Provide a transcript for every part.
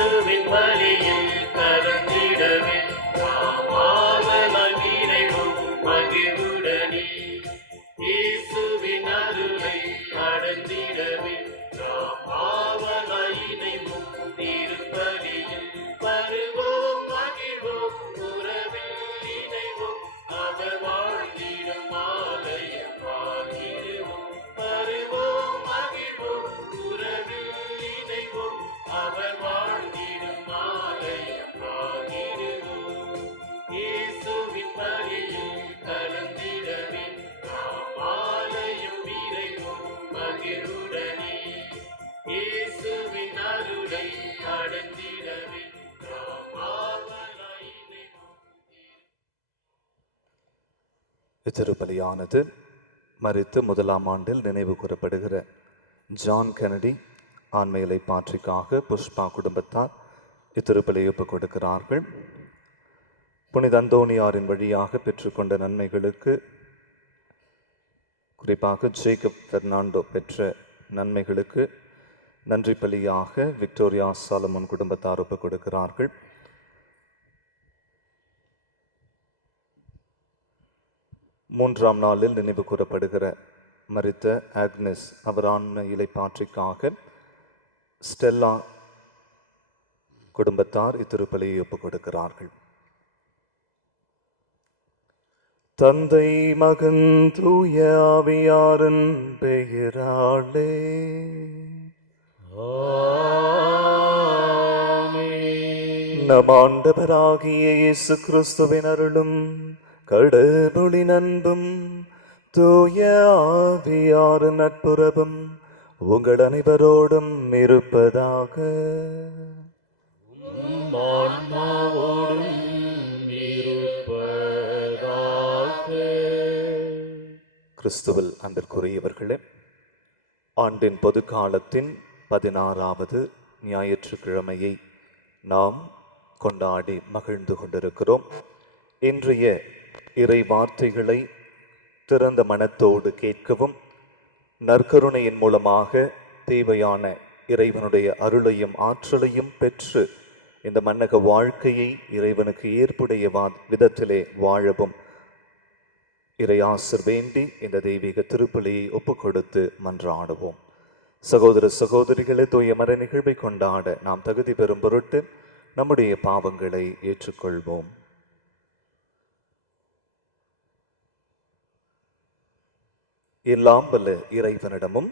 இயேசுவின் பலியில் கலந்திடவே ஆவலாய் நிறைவும் மகிழ்வுடனே இயேசுவின் அருளை அடைந்திடவே ஆவலாய் இணைவும் திருப்பலியில் வருவோம் மகிழ்வோம் உறவில் இணைவோம் அவர் வாழ்ந்திடும் ஆலயம் ஆகிடுவோம் வருவோம் மகிழ்வோம் உறவில் இணைவோம் அவர் வாழ்ந்திடும் ஆலயம் ஆகிடுவோம் இயேசுவின் பலியில் கலந்திடவே ஆலயம் விரைவோம் மகிழ்வுடனே இயேசுவின் அருளை அடைந்திடவே ஆவலாய் இணைவோம். இத்திருப்பலியானது மரித்து முதலாம் ஆண்டில் நினைவு கூறப்படுகிற ஜான் கெனடி ஆண்மையிலை பாற்றிக்காக புஷ்பா குடும்பத்தார் இத்திருப்பலியை ஒப்புக் கொடுக்கிறார்கள். புனித அந்தோணியாரின் வழியாக பெற்றுக்கொண்ட நன்மைகளுக்கு, குறிப்பாக ஜேக்கப் பெர்னாண்டோ பெற்ற நன்மைகளுக்கு நன்றி பலியாக விக்டோரியா சாலமன் குடும்பத்தார் ஒப்புக் கொடுக்கிறார்கள். மூன்றாம் நாளில் நினைவு கூறப்படுகிற மரித்த ஆக்னஸ் அவர் ஆண்மையிலை பாற்றிக்காக ஸ்டெல்லா குடும்பத்தார் இத்திருப்பலியை ஒப்புக் கொடுக்கிறார்கள். தந்தை மகன் தூய ஆவியாரின் பெயராலே நம் ஆண்டவராகிய இயேசு கிறிஸ்துவின் அருளும் கடவுளின் அன்பும் தூய ஆவியாரின் நட்புறவும் உங்கள் அனைவரோடும் இருப்பதாக. கிறிஸ்துவில் அன்பிற்குரியவர்களே, ஆண்டின் பொது காலத்தின் 16வது ஞாயிற்றுக்கிழமையை நாம் கொண்டாடி மகிழ்ந்து கொண்டிருக்கிறோம். இன்றைய இறை வார்த்தைகளை திறந்த மனத்தோடு கேட்கவும், நற்கருணையின் மூலமாக தேவையான இறைவனுடைய அருளையும் ஆற்றலையும் பெற்று இந்த மன்னக வாழ்க்கையை இறைவனுக்கு ஏற்புடைய விதத்திலே வாழவும் இறையாசர் வேண்டி இந்த தெய்வீக திருப்பலியை ஒப்புக் கொடுத்து மன்றாடுவோம். சகோதர சகோதரிகளை தூய மறை நிகழ்வை கொண்டாட நாம் தகுதி பெறும் பொருட்டு நம்முடைய பாவங்களை ஏற்றுக்கொள்வோம். எல்லாம் வல்ல இறைவனிடமும்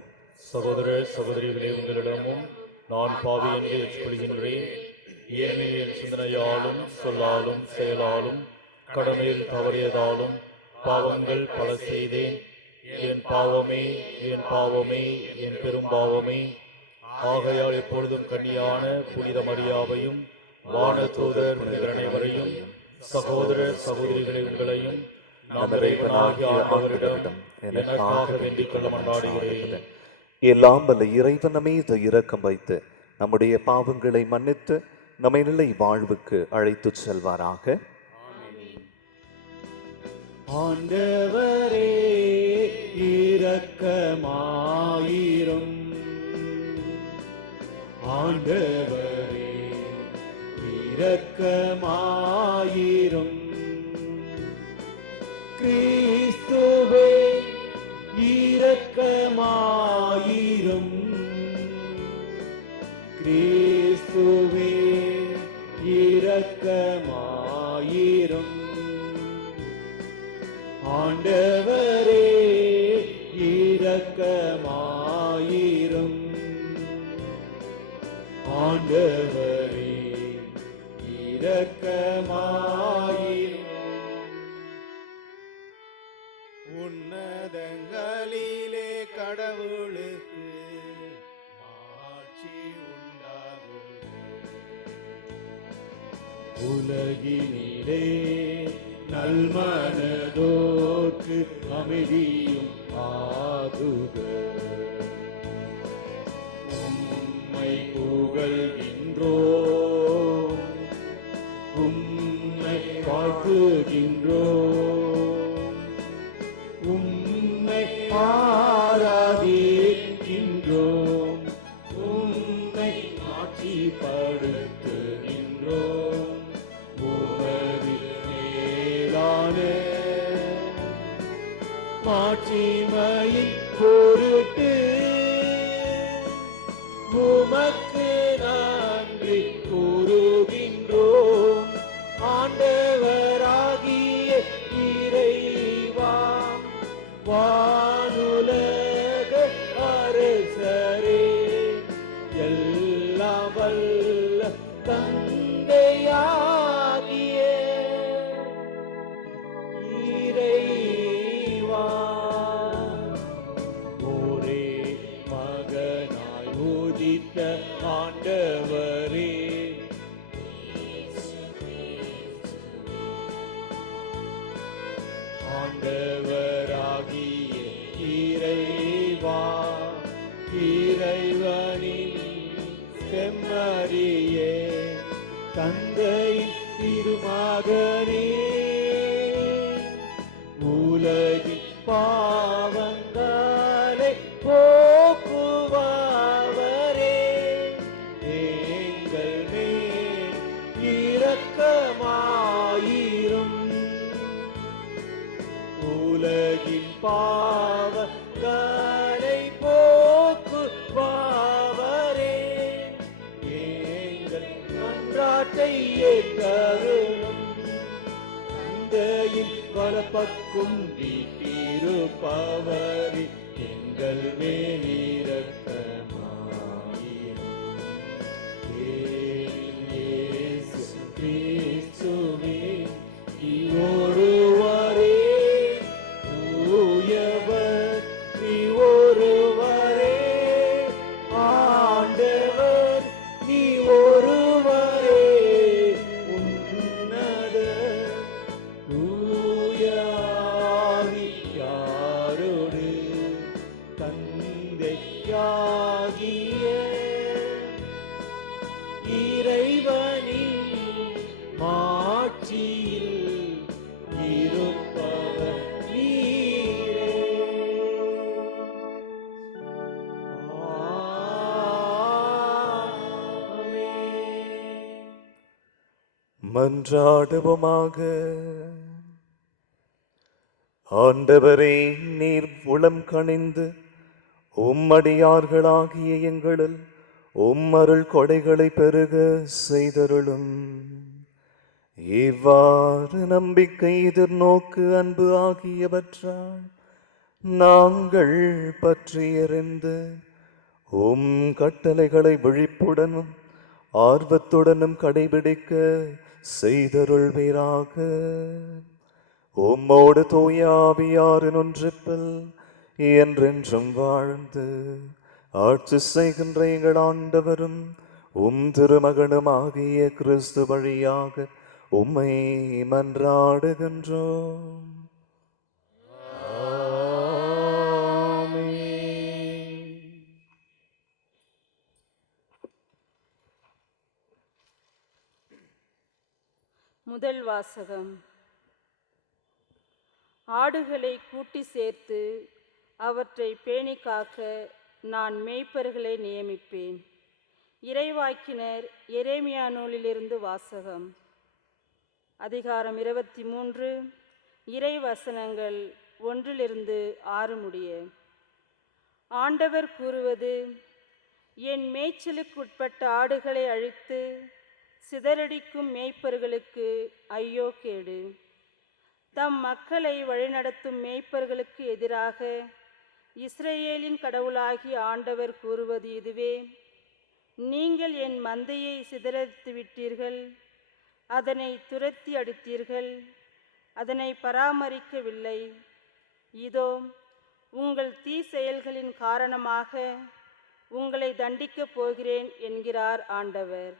சகோதர சகோதரிகளே உங்களிடமும் நான் பாவி என்று ஏற்றுக்கொள்கின்றேன். ஏனெனில் என் சிந்தனையாலும் சொல்லாலும் செயலாலும் கடமையில் தவறியதாலும் பாவங்கள் பல செய்தேன். என் பாவமே என் பாவமே என் பெரும் பாவமே. ஆகையால் எப்பொழுதும் கன்னியான புனித மரியாவையும் வானதூதர் அனைவரையும் சகோதர சகோதரிகளை உங்களையும் நம் இறைவனாகிய ஆண்டவரிடம் எனக்காக வேண்டிக் கொள்ள மன்றாடுகிறேன். எல்லாம் வல்ல இறைவன் மீது இரக்கம் வைத்து நம்முடைய பாவங்களை மன்னித்து நம்மை நிலை வாழ்வுக்கு அழைத்து செல்வாராக. ஆண்டவரே இரக்கமாயிரும். ஆண்டவரே இரக்கமாயிரும். கிறிஸ்துவே இரக்கமாயிரும். கிறிஸ்துவே இரக்கமாயிரும். ஆண்டவரே இரக்கமாயிரும். ஆண்டவரே இரக்கமாயிரும். உன்னதங்களிலே கடவுளுக்கு மாட்சி உண்டாகுக. உலகினிலே நல்மனதோர்க்கு அமைதியும் ஆகுக. உம்மை புகழ்கின்றோம், உம்மை வாழ்த்துகின்றோம், உம்மை ஆராதிக்கின்றோம், உம்மை ஆட்சிப்படுத்த உதித்த ஆண்டவரே ஆண்டவராகிய இறைவா இறைவனின் செம்மறியே தந்தையின் திருமகனே உலகின் பாவங்களை போக்குபவரே எங்கள் மேல் இரக்கமாயிரும் உலகின் பாவங்களை போக்குபவரே எங்கள் மன்றாட்டை ஏற்றருளும் தந்தையின் வலப்பக்கும் வீட்டிருப்பவரே எங்கள் மேல் இரக்கமாயிரும் இயேசு கிறிஸ்துவே நீ ஒருவரே தூயவர் நீ ஒருவரே ஆண்டவர் நீ ஒருவரே உன்னத தூயாவியாரோடு தந்தையாகிய இறைவனின் மாட்சியில் இருப்பவர் நீரே. ஆமென். மன்றாடுவோமாக. ஆண்டவரே, நீர் உளம் கனிந்து உம்மடியார்களாகிய எங்களில் உம்மருள் கொடைகளை பெருக செய்தருளும். இவ்வாறு நம்பிக்கை, எதிர்நோக்கு, அன்பு ஆகியவற்றால் நாங்கள் பற்றியறிந்து உம் கட்டளைகளை விழிப்புடனும் ஆர்வத்துடனும் கடைபிடிக்க செய்தருள்வீராக. உம்மோடு தூய ஆவியாரின் ஒன்றிப்பில் என்றென்றும் வாழ்ந்து ஆட்சி செய்கின்ற எங்கள் ஆண்டவரும் உம் திருமகனும் ஆகிய கிறிஸ்து வழியாக உம்மை மன்றாடுகின்றோம். முதல் வாசகம். ஆடுகளை கூட்டி சேர்த்து அவற்றை பேணி காக்க நான் மேய்ப்பர்களை நியமிப்பேன். இறைவாக்கினர் எரேமியா நூலிலிருந்து வாசகம். அதிகாரம் 23, இறை வசனங்கள் 1-6 முடிய. ஆண்டவர் கூறுவது: என் மேய்ச்சலுக்குட்பட்ட ஆடுகளை அழித்து சிதறடிக்கும் மேய்ப்பர்களுக்கு ஐயோ கேடு. தம் மக்களை வழிநடத்தும் மேய்ப்பர்களுக்கு எதிராக இஸ்ரேலின் கடவுளாகிய ஆண்டவர் கூறுவது இதுவே: நீங்கள் என் மந்தையை சிதறடித்து விட்டீர்கள், அதனை துரத்தி அடித்தீர்கள், அதனை பராமரிக்கவில்லை. இதோ உங்கள் தீ செயல்களின் காரணமாக உங்களை தண்டிக்கப் போகிறேன் என்கிறார் ஆண்டவர்.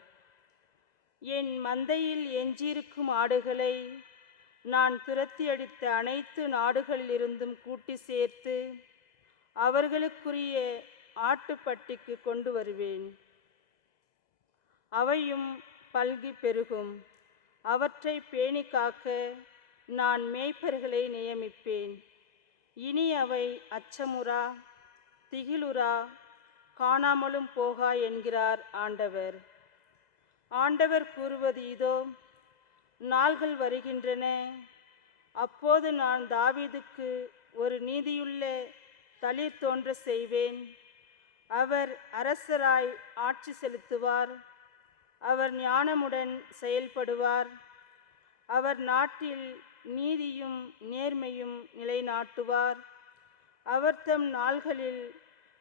என் மந்தையில் எஞ்சியிருக்கும் ஆடுகளை நான் துரத்தி அடித்த அனைத்து நாடுகளிலிருந்தும் கூட்டி சேர்த்து அவர்களுக்குரிய ஆட்டுப்பட்டிக்கு கொண்டு வருவேன். அவையும் பல்கி பெருகும். அவற்றை பேணி காக்க நான் மேய்ப்பர்களை நியமிப்பேன். இனி அவை அச்சமுறா, திகிலுறா, காணாமலும் போகா என்கிறார் ஆண்டவர். ஆண்டவர் கூறுவது இதோ: நாள்கள் வருகின்றன, அப்போது நான் தாவீதுக்கு ஒரு நீதியுள்ள தளிர் தோன்ற செய்வேன். அவர் அரசராய் ஆட்சி செலுத்துவார். அவர் ஞானமுடன் செயல்படுவார். அவர் நாட்டில் நீதியும் நேர்மையும் நிலைநாட்டுவார். அவர் தம் நாள்களில்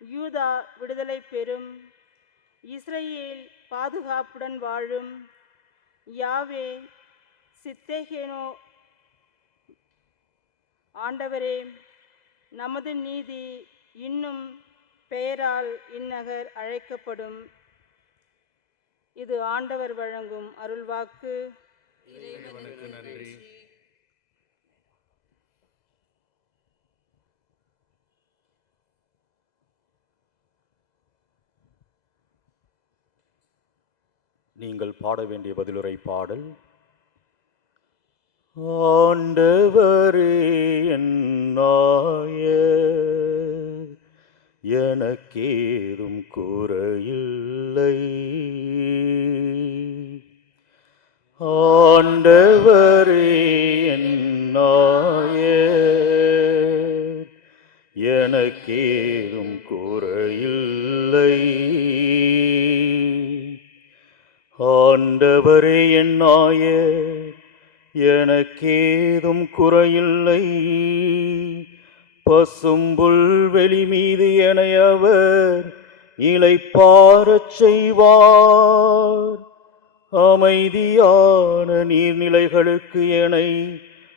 யூதா விடுதலை பெறும், இஸ்ரேல் பாதுகாப்புடன் வாழும். யாவே சித்தேகேனோ ஆண்டவரே, நமது நீதி இன்னும் பெயரால் இந்நகர் அழைக்கப்படும். இது ஆண்டவர் வழங்கும் அருள்வாக்கு. இறைவனுக்கு நன்றி. நீங்கள் பாட வேண்டிய பதிலுரை பாடல். ஆண்டவரே என்னாயர், எனக்கேதும் குறையில்லை. ஆண்டவரே என்னாயர், எனக்கேதும் குறையில்லை. ஆண்டவரே என்னாயர், எனக்கேதும் குறையில்லை. பசும்புல் வெளி மீது என்னை அவர் இளைப்பாறச் செய்வார். அமைதியான நீர்நிலைகளுக்கு என்னை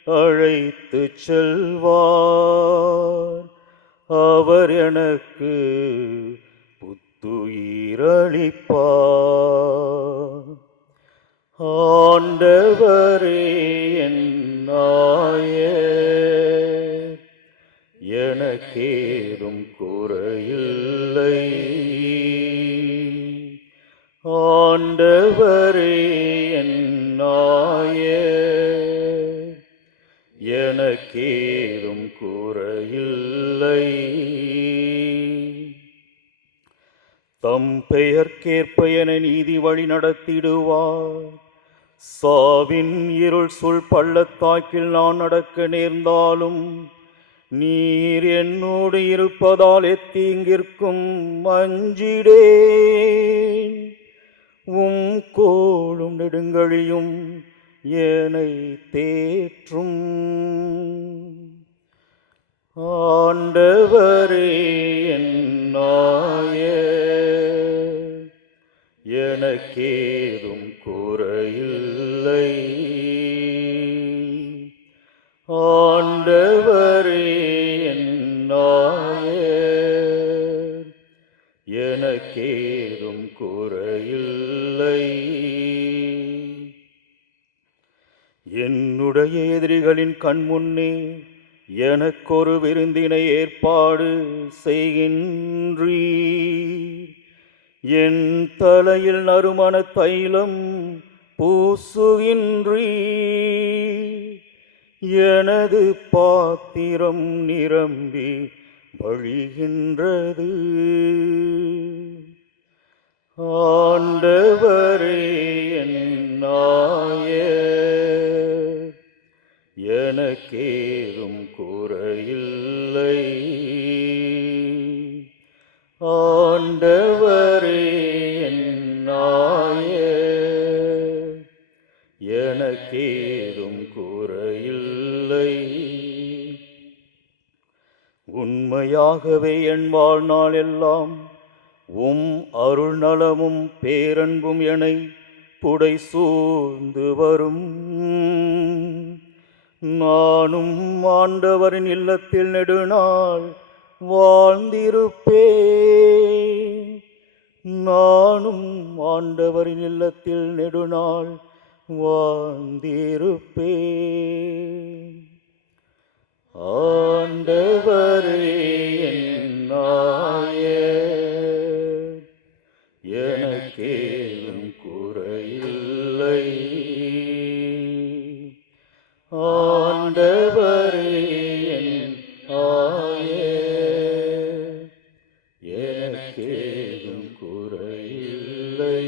அழைத்துச் செல்வார். அவர் எனக்கு புத்துயிரளிப்பார். ஆண்டவரே என்னாயர், எனக்கேதும் குறையில்லை. ஆண்டவரே என்னாயர், எனக்கேதும் குறையில்லை. தம் பெயர்க்கேற்ப என நீதி வழி நடத்திடுவார். சாவின் இருள் சூழ் பள்ளத்தாக்கில் நான் நடக்க நேர்ந்தாலும் நீர் என்னோடு இருப்பதால் எத்தீங்கிற்கும் அஞ்சிடேன். உம் கோலும் நெடுங்கழியும் என்னை தேற்றும். ஆண்டவரே என்னாயர், எனக்கேதும் குறையில்லை. ஆண்டவரே என்னாயர், எனக்கேதும் குறையில்லை. என்னுடைய எதிரிகளின் கண்முன்னே எனக்கொரு விருந்தினை ஏற்பாடு செய்கின்றீர். என் தலையில் நறுமண தைலம் பூசுகின்றீர். எனது பாத்திரம் நிரம்பி வழிகின்றது. ஆண்டவரே என்னாயர், எனக்கேதும் குறையில்லை. ஆண்டவரே என்னாயர், எனக்கேதும் குறையில்லை. உண்மையாகவே என் வாழ்நாள் எல்லாம் உம் அருள் நலமும் பேரன்பும் என்னை புடை சூழ்ந்து வரும். நானும் ஆண்டவரின் இல்லத்தில் நெடுநாள் வாழ்ந்திருப்பேன். நானும் ஆண்டவரின் இல்லத்தில் நெடுநாள் வாழ்ந்திருப்பேன். ஆண்டவரே என்னாயர், எனக்கேதும் குறையில்லை. ஆண்டவரே என்னாயர், எனக்கேதும் குறையில்லை.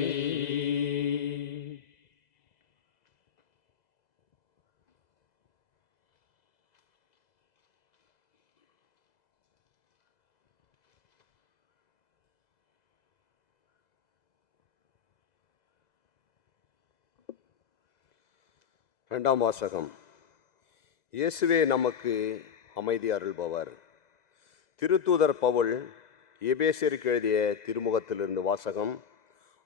இரண்டாம் வாசகம். இயேசுவே நமக்கு அமைதி அருள்பவர். திருத்தூதர் பவுல் எபேசியருக்கு எழுதிய திருமுகத்திலிருந்து வாசகம்.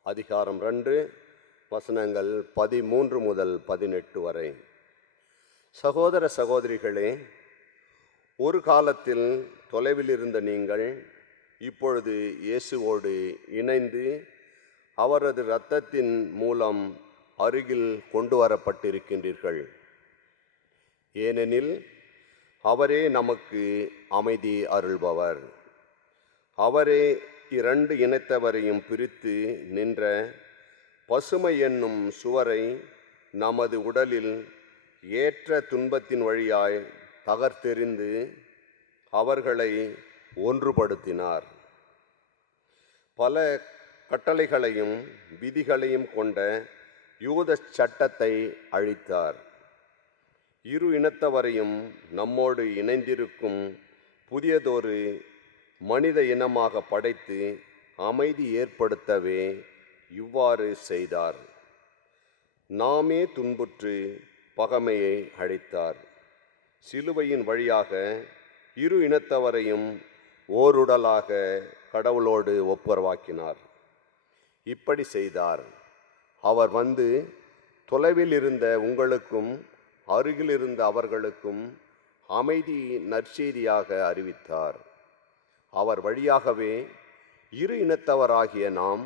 அதிகாரம் 2, வசனங்கள் 13 முதல் 18 வரை. சகோதர சகோதரிகளே, ஒரு காலத்தில் தொலைவில் இருந்த நீங்கள் இப்பொழுது இயேசுவோடு இணைந்து அவரது இரத்தத்தின் மூலம் அருகில் கொண்டு வரப்பட்டிருக்கின்றீர்கள். ஏனெனில் அவரே நமக்கு அமைதி அருள்பவர். அவரே இரண்டு இனத்தவரையும் பிரித்து நின்ற பசுமை என்னும் சுவரை நமது உடலில் ஏற்ற துன்பத்தின் வழியாய் தகர்த்தெறிந்து அவர்களை ஒன்றுபடுத்தினார். பல கட்டளைகளையும் விதிகளையும் கொண்ட யூத சட்டத்தை அழித்தார். இரு இனத்தவரையும் நம்மோடு இணைந்திருக்கும் புதியதொரு மனித இனமாக படைத்து அமைதி ஏற்படுத்தவே இவ்வாறு செய்தார். நாமே துன்புற்று பகைமையை அழித்தார். சிலுவையின் வழியாக இரு இனத்தவரையும் ஓருடலாக கடவுளோடு ஒப்புரவாக்கினார். இப்படி செய்தார். அவர் வந்து தொலைவில் இருந்த உங்களுக்கும் அருகில் இருந்த அவர்களுக்கும் அமைதி நற்செய்தியாக அறிவித்தார். அவர் வழியாகவே இரு இனத்தவராகிய நாம்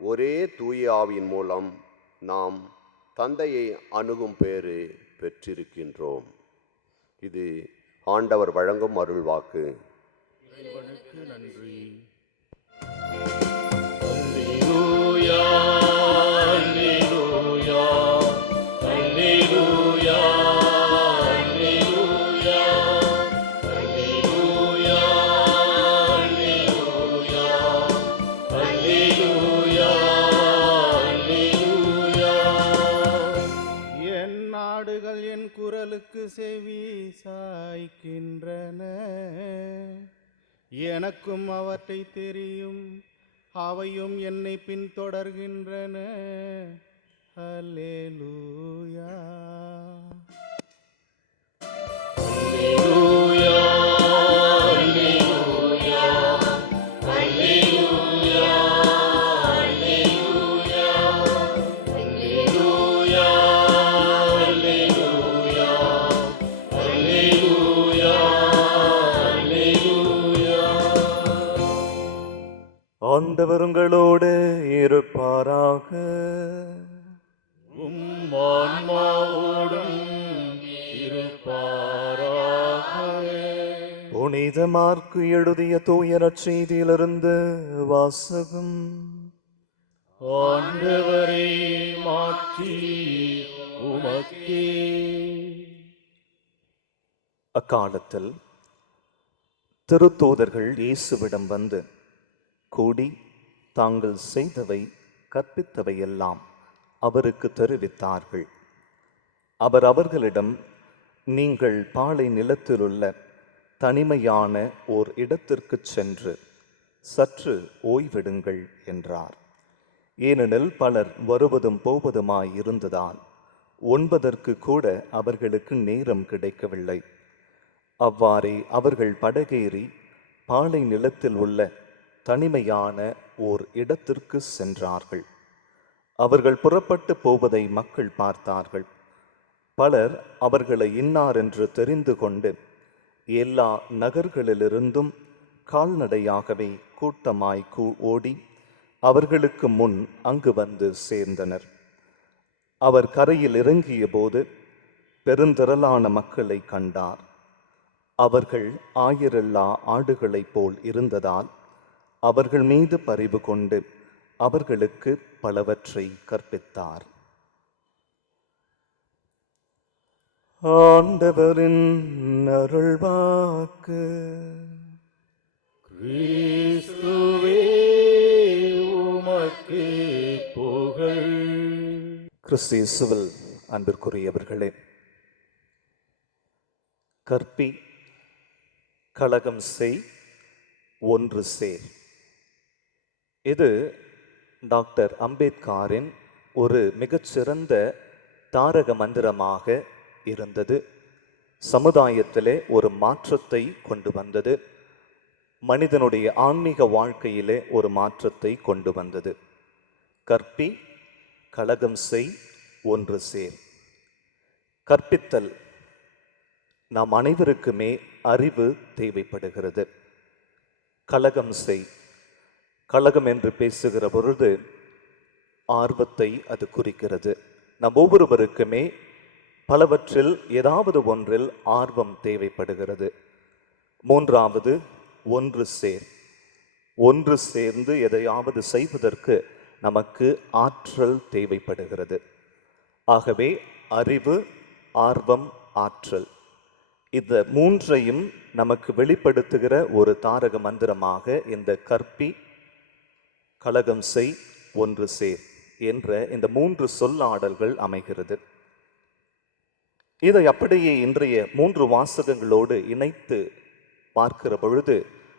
ஒரே தூய ஆவியின் மூலம் நாம் தந்தையை அணுகும் பேறு பெற்றிருக்கின்றோம். இது ஆண்டவர் வழங்கும் அருள்வாக்கு. இறைவனுக்கு நன்றி. அல்லேலூயா, அல்லேலூயா, அல்லேலூயா, அல்லேலூயா, அல்லேலூயா, அல்லேலூயா, அல்லேலூயா, அல்லேலூயா. என் நாடுகள் என் குரலுக்கு செவி சாய்க்கின்றன. எனக்கும் அவற்றை தெரியும், அவையும் என்னை பின்தொடர்கின்றன. அல்லேலூயா. அல்லேலூயா, அல்லேலூயா, அல்லேலூயா, அல்லேலூயா, அல்லேலூயா, அல்லேலூயா, அல்லேலூயா, அல்லேலூயா. ஆண்டவர் உங்களோடு இருப்பாராக. உம் ஆன்மாவோடும் இருப்பாராக. புனித மார்க்கு எழுதிய தூய நற்செய்தியிலிருந்து வாசகம். ஆண்டவரே, மாட்சி உமக்கே. அக்காலத்தில் திருத்தூதர்கள் இயேசுவிடம் வந்து கூடி தாங்கள் செய்தவை கற்பித்தவையெல்லாம் அவருக்கு தெரிவித்தார்கள். அவர் அவர்களிடம், நீங்கள் பாலை நிலத்திலுள்ள தனிமையான ஓர் இடத்திற்கு சென்று சற்று ஓய்வெடுங்கள் என்றார். ஏனெனில் பலர் வருவதும் போவதுமாய் இருந்ததால் உண்பதற்கு கூட அவர்களுக்கு நேரம் கிடைக்கவில்லை. அவ்வாறே அவர்கள் படகேறி பாலை நிலத்தில் உள்ள தனிமையான ஓர் இடத்திற்கு சென்றார்கள். அவர்கள் புறப்பட்டு போவதை மக்கள் பார்த்தார்கள். பலர் அவர்களை இன்னார் என்று தெரிந்து கொண்டு எல்லா நகர்களிலிருந்தும் கால்நடையாகவே கூட்டமாய் ஓடி அவர்களுக்கு முன் அங்கு வந்து சேர்ந்தனர். அவர் கரையில் இறங்கிய போது பெருந்திரளான மக்களை கண்டார். அவர்கள் ஆயிரல்லா ஆடுகளைப் போல் இருந்ததால் அவர்கள் மீது பரிவு கொண்டு அவர்களுக்கு பலவற்றை கற்பித்தார். ஆண்டவரின் அருள்வாக்கு. கிறிஸ்துவே, உமக்கு புகழ். கிறிஸ்து இயேசுவில் அன்பிற்குரியவர்களே, கற்பி, கலகம் செய், ஒன்று சேர். இது டாக்டர் அம்பேத்கரின் ஒரு மிகச்சிறந்த தாரக மந்திரமாக இருந்தது. சமுதாயத்திலே ஒரு மாற்றத்தை கொண்டு வந்தது. மனிதனுடைய ஆன்மீக வாழ்க்கையிலே ஒரு மாற்றத்தை கொண்டு வந்தது. கற்பி, கலகம் செய், ஒன்று சேர். கற்பித்தல் நாம் அனைவருக்குமே அறிவு தேவைப்படுகிறது. கலகம் செய். கலகம் என்று பேசுகிற பொழுது ஆர்வத்தை அது குறிக்கிறது. நம் ஒவ்வொருவருக்குமே பலவற்றில் ஏதாவது ஒன்றில் ஆர்வம் தேவைப்படுகிறது. மூன்றாவது, ஒன்று சேர். ஒன்று சேர்ந்து எதையாவது செய்வதற்கு நமக்கு ஆற்றல் தேவைப்படுகிறது. ஆகவே அறிவு, ஆர்வம், ஆற்றல், இந்த மூன்றையும் நமக்கு வெளிப்படுத்துகிற ஒரு தாரக மந்திரமாக இந்த கற்பி, கலகம் செய், ஒன்று சேர் என்ற இந்த 3 சொல்லாடல்கள் அமைகிறது. இதை அப்படியே இன்றைய 3 வாசகங்களோடு இணைத்து பார்க்கிற பொழுது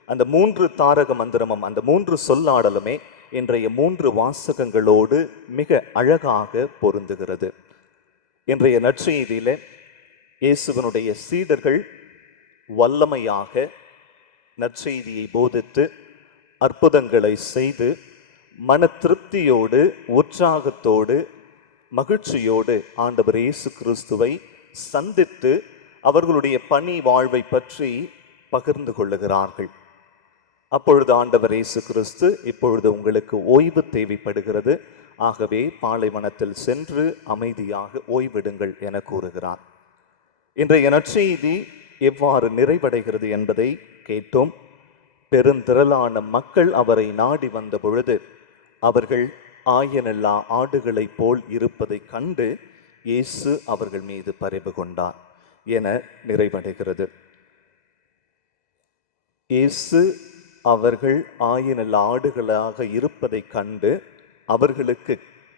அந்த 3 தாரக மந்திரமும் அந்த 3 சொல்லாடலுமே இன்றைய 3 வாசகங்களோடு மிக அழகாக பொருந்துகிறது. இன்றைய நற்செய்தியில இயேசுவினுடைய சீடர்கள் வல்லமையாக நற்செய்தியை போதித்து அற்புதங்களை செய்து மன திருப்தியோடு, உற்சாகத்தோடு, மகிழ்ச்சியோடு ஆண்டவர் இயேசு கிறிஸ்துவை சந்தித்து அவர்களுடைய பணி வாழ்வை பற்றி பகிர்ந்து கொள்ளுகிறார்கள். அப்பொழுது ஆண்டவர் இயேசு கிறிஸ்து, இப்பொழுது உங்களுக்கு ஓய்வு தேவைப்படுகிறது, ஆகவே பாலைவனத்தில் சென்று அமைதியாக ஓய்வெடுங்கள் என கூறுகிறார். இன்றைய நற்செய்தி எவ்வாறு நிறைவடைகிறது என்பதை கேட்டோம். பெருந்திரளான மக்கள் அவரை நாடி வந்த பொழுது அவர்கள் ஆயனெல்லா ஆடுகளைப் போல் இருப்பதை கண்டு இயேசு அவர்கள் மீது பரிவு கொண்டார் என நிறைவடைகிறது. இயேசு அவர்கள் ஆயனெல்லா ஆடுகளாக இருப்பதை கண்டு அவர்களுக்கு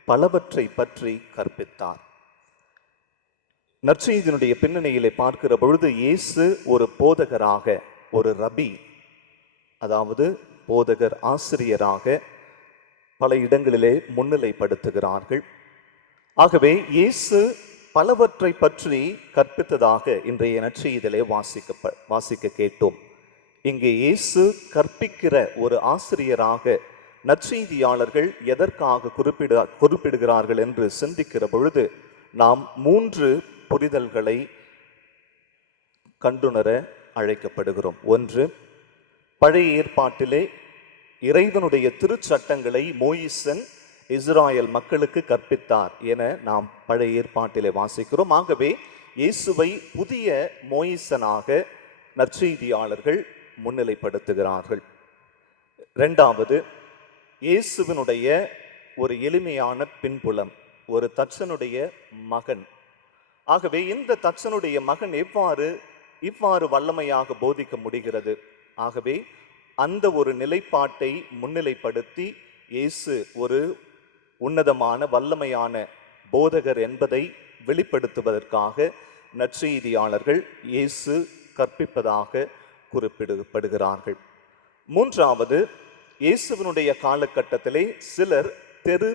பலவற்றை பற்றி கற்பித்தார். நற்செய்தியினுடைய பின்னணியிலே பார்க்கிற பொழுது இயேசு ஒரு போதகராக, ஒரு ரபி, அதாவது போதகர், ஆசிரியராக பல இடங்களிலே முன்னிலைப்படுத்துகிறார்கள். ஆகவே இயேசு பலவற்றை பற்றி கற்பித்ததாக இன்றைய நற்செய்தியிலே வாசிக்க கேட்டோம். இங்கே இயேசு கற்பிக்கிற ஒரு ஆசிரியராக நற்செய்தியாளர்கள் எதற்காக குறிப்பிடுகிறார்கள் என்று சிந்திக்கிற பொழுது நாம் 3 புரிதல்களை கண்டுணர அழைக்கப்படுகிறோம். ஒன்று, பழைய ஏற்பாட்டிலே இறைவனுடைய திருச்சட்டங்களை மோயிசன் இஸ்ராயல் மக்களுக்கு கற்பித்தார் என நாம் பழைய ஏற்பாட்டிலே வாசிக்கிறோம். ஆகவே இயேசுவை புதிய மோயிசனாக நற்செய்தியாளர்கள் முன்னிலைப்படுத்துகிறார்கள். இரண்டாவது, இயேசுவினுடைய ஒரு எளிமையான பின்புலம், ஒரு தச்சனுடைய மகன். ஆகவே இந்த தச்சனுடைய மகன் இவ்வாறு வல்லமையாக போதிக்க முடிகிறது. ஆகவே அந்த ஒரு நிலைப்பாட்டை முன்னிலைப்படுத்தி இயேசு ஒரு உன்னதமான வல்லமையான போதகர் என்பதை வெளிப்படுத்துவதற்காக நற்செய்தியாளர்கள் இயேசு கற்பிப்பதாக குறிப்பிடப்படுகிறார்கள். மூன்றாவது, இயேசுவினுடைய காலகட்டத்திலே சிலர் தெரு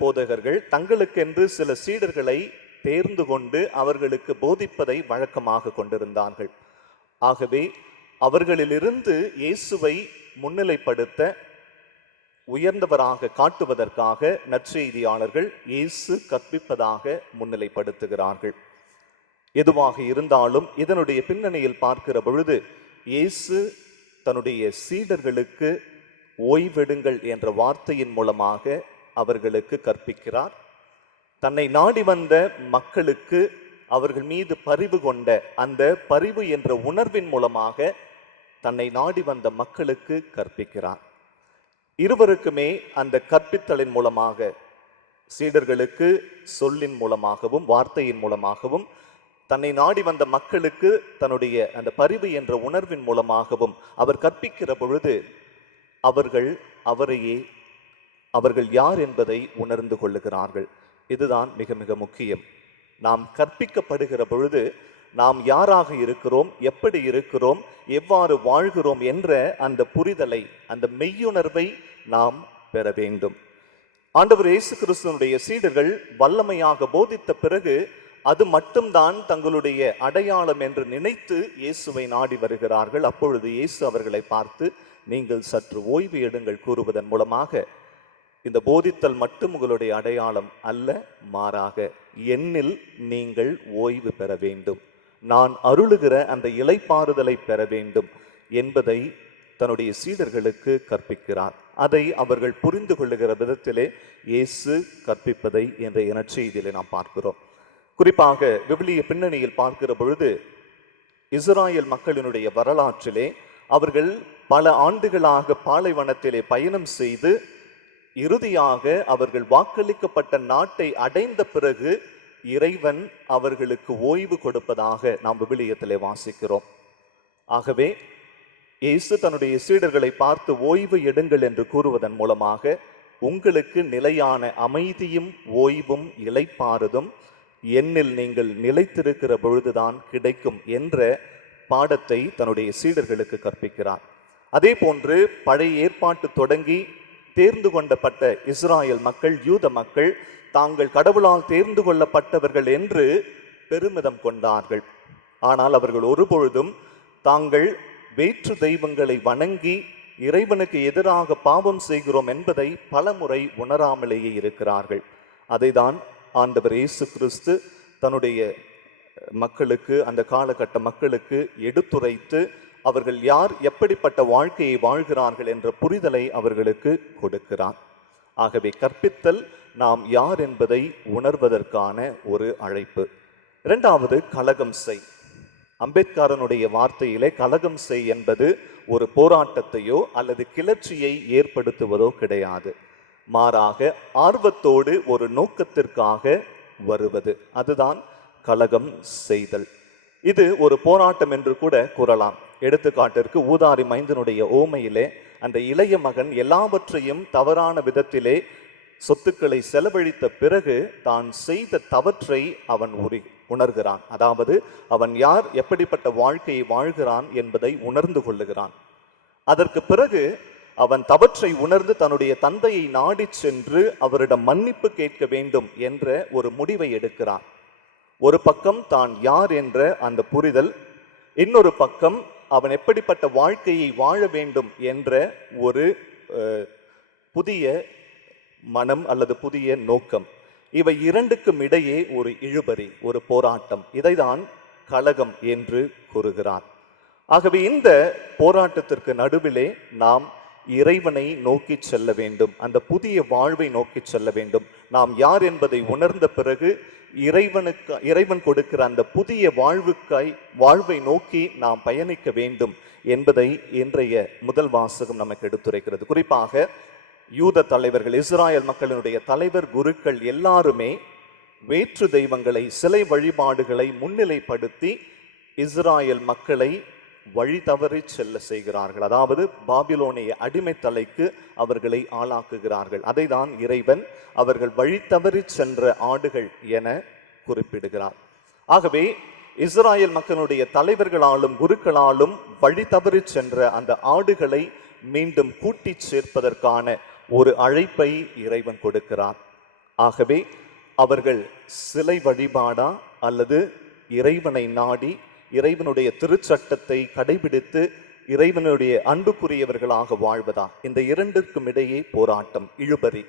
போதகர்கள் தங்களுக்கென்று சில சீடர்களை தேர்ந்து கொண்டு அவர்களுக்கு போதிப்பதை வழக்கமாக கொண்டிருந்தார்கள். ஆகவே அவர்களிலிருந்து இயேசுவை முன்னிலைப்படுத்த, உயர்ந்தவராக காட்டுவதற்காக நற்செய்தியாளர்கள் இயேசு கற்பிப்பதாக முன்னிலைப்படுத்துகிறார்கள். எதுவாக இருந்தாலும் இதனுடைய பின்னணியில் பார்க்கிற பொழுது இயேசு தன்னுடைய சீடர்களுக்கு ஓய்வெடுங்கள் என்ற வார்த்தையின் மூலமாக அவர்களுக்கு கற்பிக்கிறார். தன்னை நாடி வந்த மக்களுக்கு அவர்கள் மீது பரிவு கொண்ட அந்த பரிவு என்ற உணர்வின் மூலமாக தன்னை நாடி வந்த மக்களுக்கு கற்பிக்கிறார். இருவருக்குமே அந்த கற்பித்தலின் மூலமாக, சீடர்களுக்கு சொல்லின் மூலமாகவும் வார்த்தையின் மூலமாகவும், தன்னை நாடி வந்த மக்களுக்கு தன்னுடைய அந்த பரிவு என்ற உணர்வின் மூலமாகவும் அவர் கற்பிக்கிற பொழுது அவர்கள் யார் என்பதை உணர்ந்து கொள்ளுகிறார்கள். இதுதான் மிக மிக முக்கியம். நாம் கற்பிக்கப்படுகிற பொழுது நாம் யாராக இருக்கிறோம், எப்படி இருக்கிறோம், எவ்வாறு வாழ்கிறோம் என்ற அந்த புரிதலை, அந்த மெய்யுணர்வை நாம் பெற வேண்டும். ஆண்டவர் இயேசு கிறிஸ்துவினுடைய சீடர்கள் வல்லமையாக போதித்த பிறகு அது மட்டும்தான் தங்களுடைய அடையாளம் என்று நினைத்து இயேசுவை நாடி வருகிறார்கள். அப்பொழுது இயேசு அவர்களை பார்த்து, நீங்கள் சற்று ஓய்வு எடுங்கள் கூறுவதன் மூலமாக இந்த போதித்தல் மட்டும் உங்களுடைய அடையாளம் அல்ல, மாறாக என்னில் நீங்கள் ஓய்வு பெற வேண்டும், நான் அருளுகிற அந்த இளைப்பாறுதலை பெற வேண்டும், என்பதை தன்னுடைய சீடர்களுக்கு கற்பிக்கிறார். அதை அவர்கள் புரிந்து கொள்ளுகிற விதத்திலே இயேசு கற்பிப்பதை இன்றைய நற்செய்தியிலே நாம் பார்க்கிறோம். குறிப்பாக விவிலிய பின்னணியில் பார்க்கிற பொழுது இஸ்ராயேல் மக்களினுடைய வரலாற்றிலே அவர்கள் பல ஆண்டுகளாக பாலைவனத்திலே பயணம் செய்து இறுதியாக அவர்கள் வாக்களிக்கப்பட்ட நாட்டை அடைந்த பிறகு இறைவன் அவர்களுக்கு ஓய்வு கொடுப்பதாக நாம் விவிலியத்திலே வாசிக்கிறோம். ஆகவே இயேசு தன்னுடைய சீடர்களை பார்த்து ஓய்வு எடுங்கள் என்று கூறுவதன் மூலமாக உங்களுக்கு நிலையான அமைதியும் ஓய்வும் இளைப்பாறுதும் என்னில் நீங்கள் நிலைத்திருக்கிற பொழுதுதான் கிடைக்கும் என்ற பாடத்தை தன்னுடைய சீடர்களுக்கு கற்பிக்கிறார். அதே போன்று பழைய ஏற்பாட்டு தொடங்கி தேர்ந்து கொள்ளப்பட்ட இஸ்ராயேல் மக்கள், யூத மக்கள் தாங்கள் கடவுளால் தேர்ந்து கொள்ளப்பட்டவர்கள் என்று பெருமிதம் கொண்டார்கள். ஆனால் அவர்கள் ஒருபொழுதும் தாங்கள் வேற்று தெய்வங்களை வணங்கி இறைவனுக்கு எதிராக பாவம் செய்கிறோம் என்பதை பலமுறை உணராமலேயே இருக்கிறார்கள். அதைதான் ஆண்டவர் இயேசு கிறிஸ்து தன்னுடைய மக்களுக்கு, அந்த காலகட்ட மக்களுக்கு எடுத்துரைத்து அவர்கள் யார், எப்படிப்பட்ட வாழ்க்கையை வாழ்கிறார்கள் என்ற புரிதலை அவர்களுக்கு கொடுக்கிறார். ஆகவே கற்பித்தல் நாம் யார் என்பதை உணர்வதற்கான ஒரு அழைப்பு. இரண்டாவது, கலகம் செய். அம்பேத்கரனுடைய வார்த்தையிலே கலகம் செய் என்பது ஒரு போராட்டத்தையோ அல்லது கிளர்ச்சியை ஏற்படுத்துவதோ கிடையாது. மாறாக ஆர்வத்தோடு ஒரு நோக்கத்திற்காக வருவது, அதுதான் கலகம் செய்தல். இது ஒரு போராட்டம் என்று கூட கூறலாம். எடுத்துக்காட்டிற்கு ஊதாரி மைந்தனுடைய ஓமையிலே அந்த இளைய மகன் எல்லாவற்றையும் தவறான விதத்திலே சொத்துக்களை செலவழித்த பிறகு தான் செய்த தவற்றை அவன் உணர்கிறான். அதாவது அவன் யார், எப்படிப்பட்ட வாழ்க்கையை வாழ்கிறான் என்பதை உணர்ந்து கொள்ளுகிறான். அதற்கு பிறகு அவன் தவற்றை உணர்ந்து தன்னுடைய தந்தையை நாடி சென்று அவரிடம் மன்னிப்பு கேட்க வேண்டும் என்ற ஒரு முடிவை எடுக்கிறான். ஒரு பக்கம் தான் யார் என்ற அந்த புரிதல், இன்னொரு பக்கம் அவன் எப்படிப்பட்ட வாழ்க்கையை வாழ வேண்டும் என்ற ஒரு புதிய மனம் அல்லது புதிய நோக்கம். இவை இரண்டுக்கும் இடையே ஒரு இழுபறி, ஒரு போராட்டம். இதைதான் கலகம் என்று கூறுகிறார். ஆகவே இந்த போராட்டத்திற்கு நடுவிலே நாம் இறைவனை நோக்கி செல்ல வேண்டும், அந்த புதிய வாழ்வை நோக்கி செல்ல வேண்டும். நாம் யார் என்பதை உணர்ந்த பிறகு இறைவன் கொடுக்கிற அந்த புதிய வாழ்வை நோக்கி நாம் பயணிக்க வேண்டும் என்பதை இன்றைய முதல் வாசகம் நமக்கு எடுத்துரைக்கிறது. குறிப்பாக யூத தலைவர்கள், இஸ்ராயேல் மக்களினுடைய தலைவர் குருக்கள் எல்லாருமே வேற்று தெய்வங்களை, சிலை வழிபாடுகளை முன்னிலைப்படுத்தி இஸ்ராயேல் மக்களை வழி தவறி செல்ல செய்கிறார்கள். அதாவது பாபிலோனிய அடிமைத்தலைக்கு அவர்களை ஆளாக்குகிறார்கள். அதைதான் இறைவன் அவர்கள் வழி தவறி சென்ற ஆடுகள் என குறிப்பிடுகிறார். ஆகவே இஸ்ராயேல் மக்களுடைய தலைவர்களாலும் குருக்களாலும் வழி தவறி சென்ற அந்த ஆடுகளை மீண்டும் கூட்டி சேர்ப்பதற்கான ஒரு அழைப்பை இறைவன் கொடுக்கிறார். ஆகவே அவர்கள் சிலை வழிபாடா அல்லது இறைவனை நாடி இறைவனுடைய திருச்சட்டத்தை கடைபிடித்து இறைவனுடைய அன்புக்குரியவர்களாக வாழ்வதா? இந்த இரண்டிற்கும் இடையே போராட்டம், இழுபறி.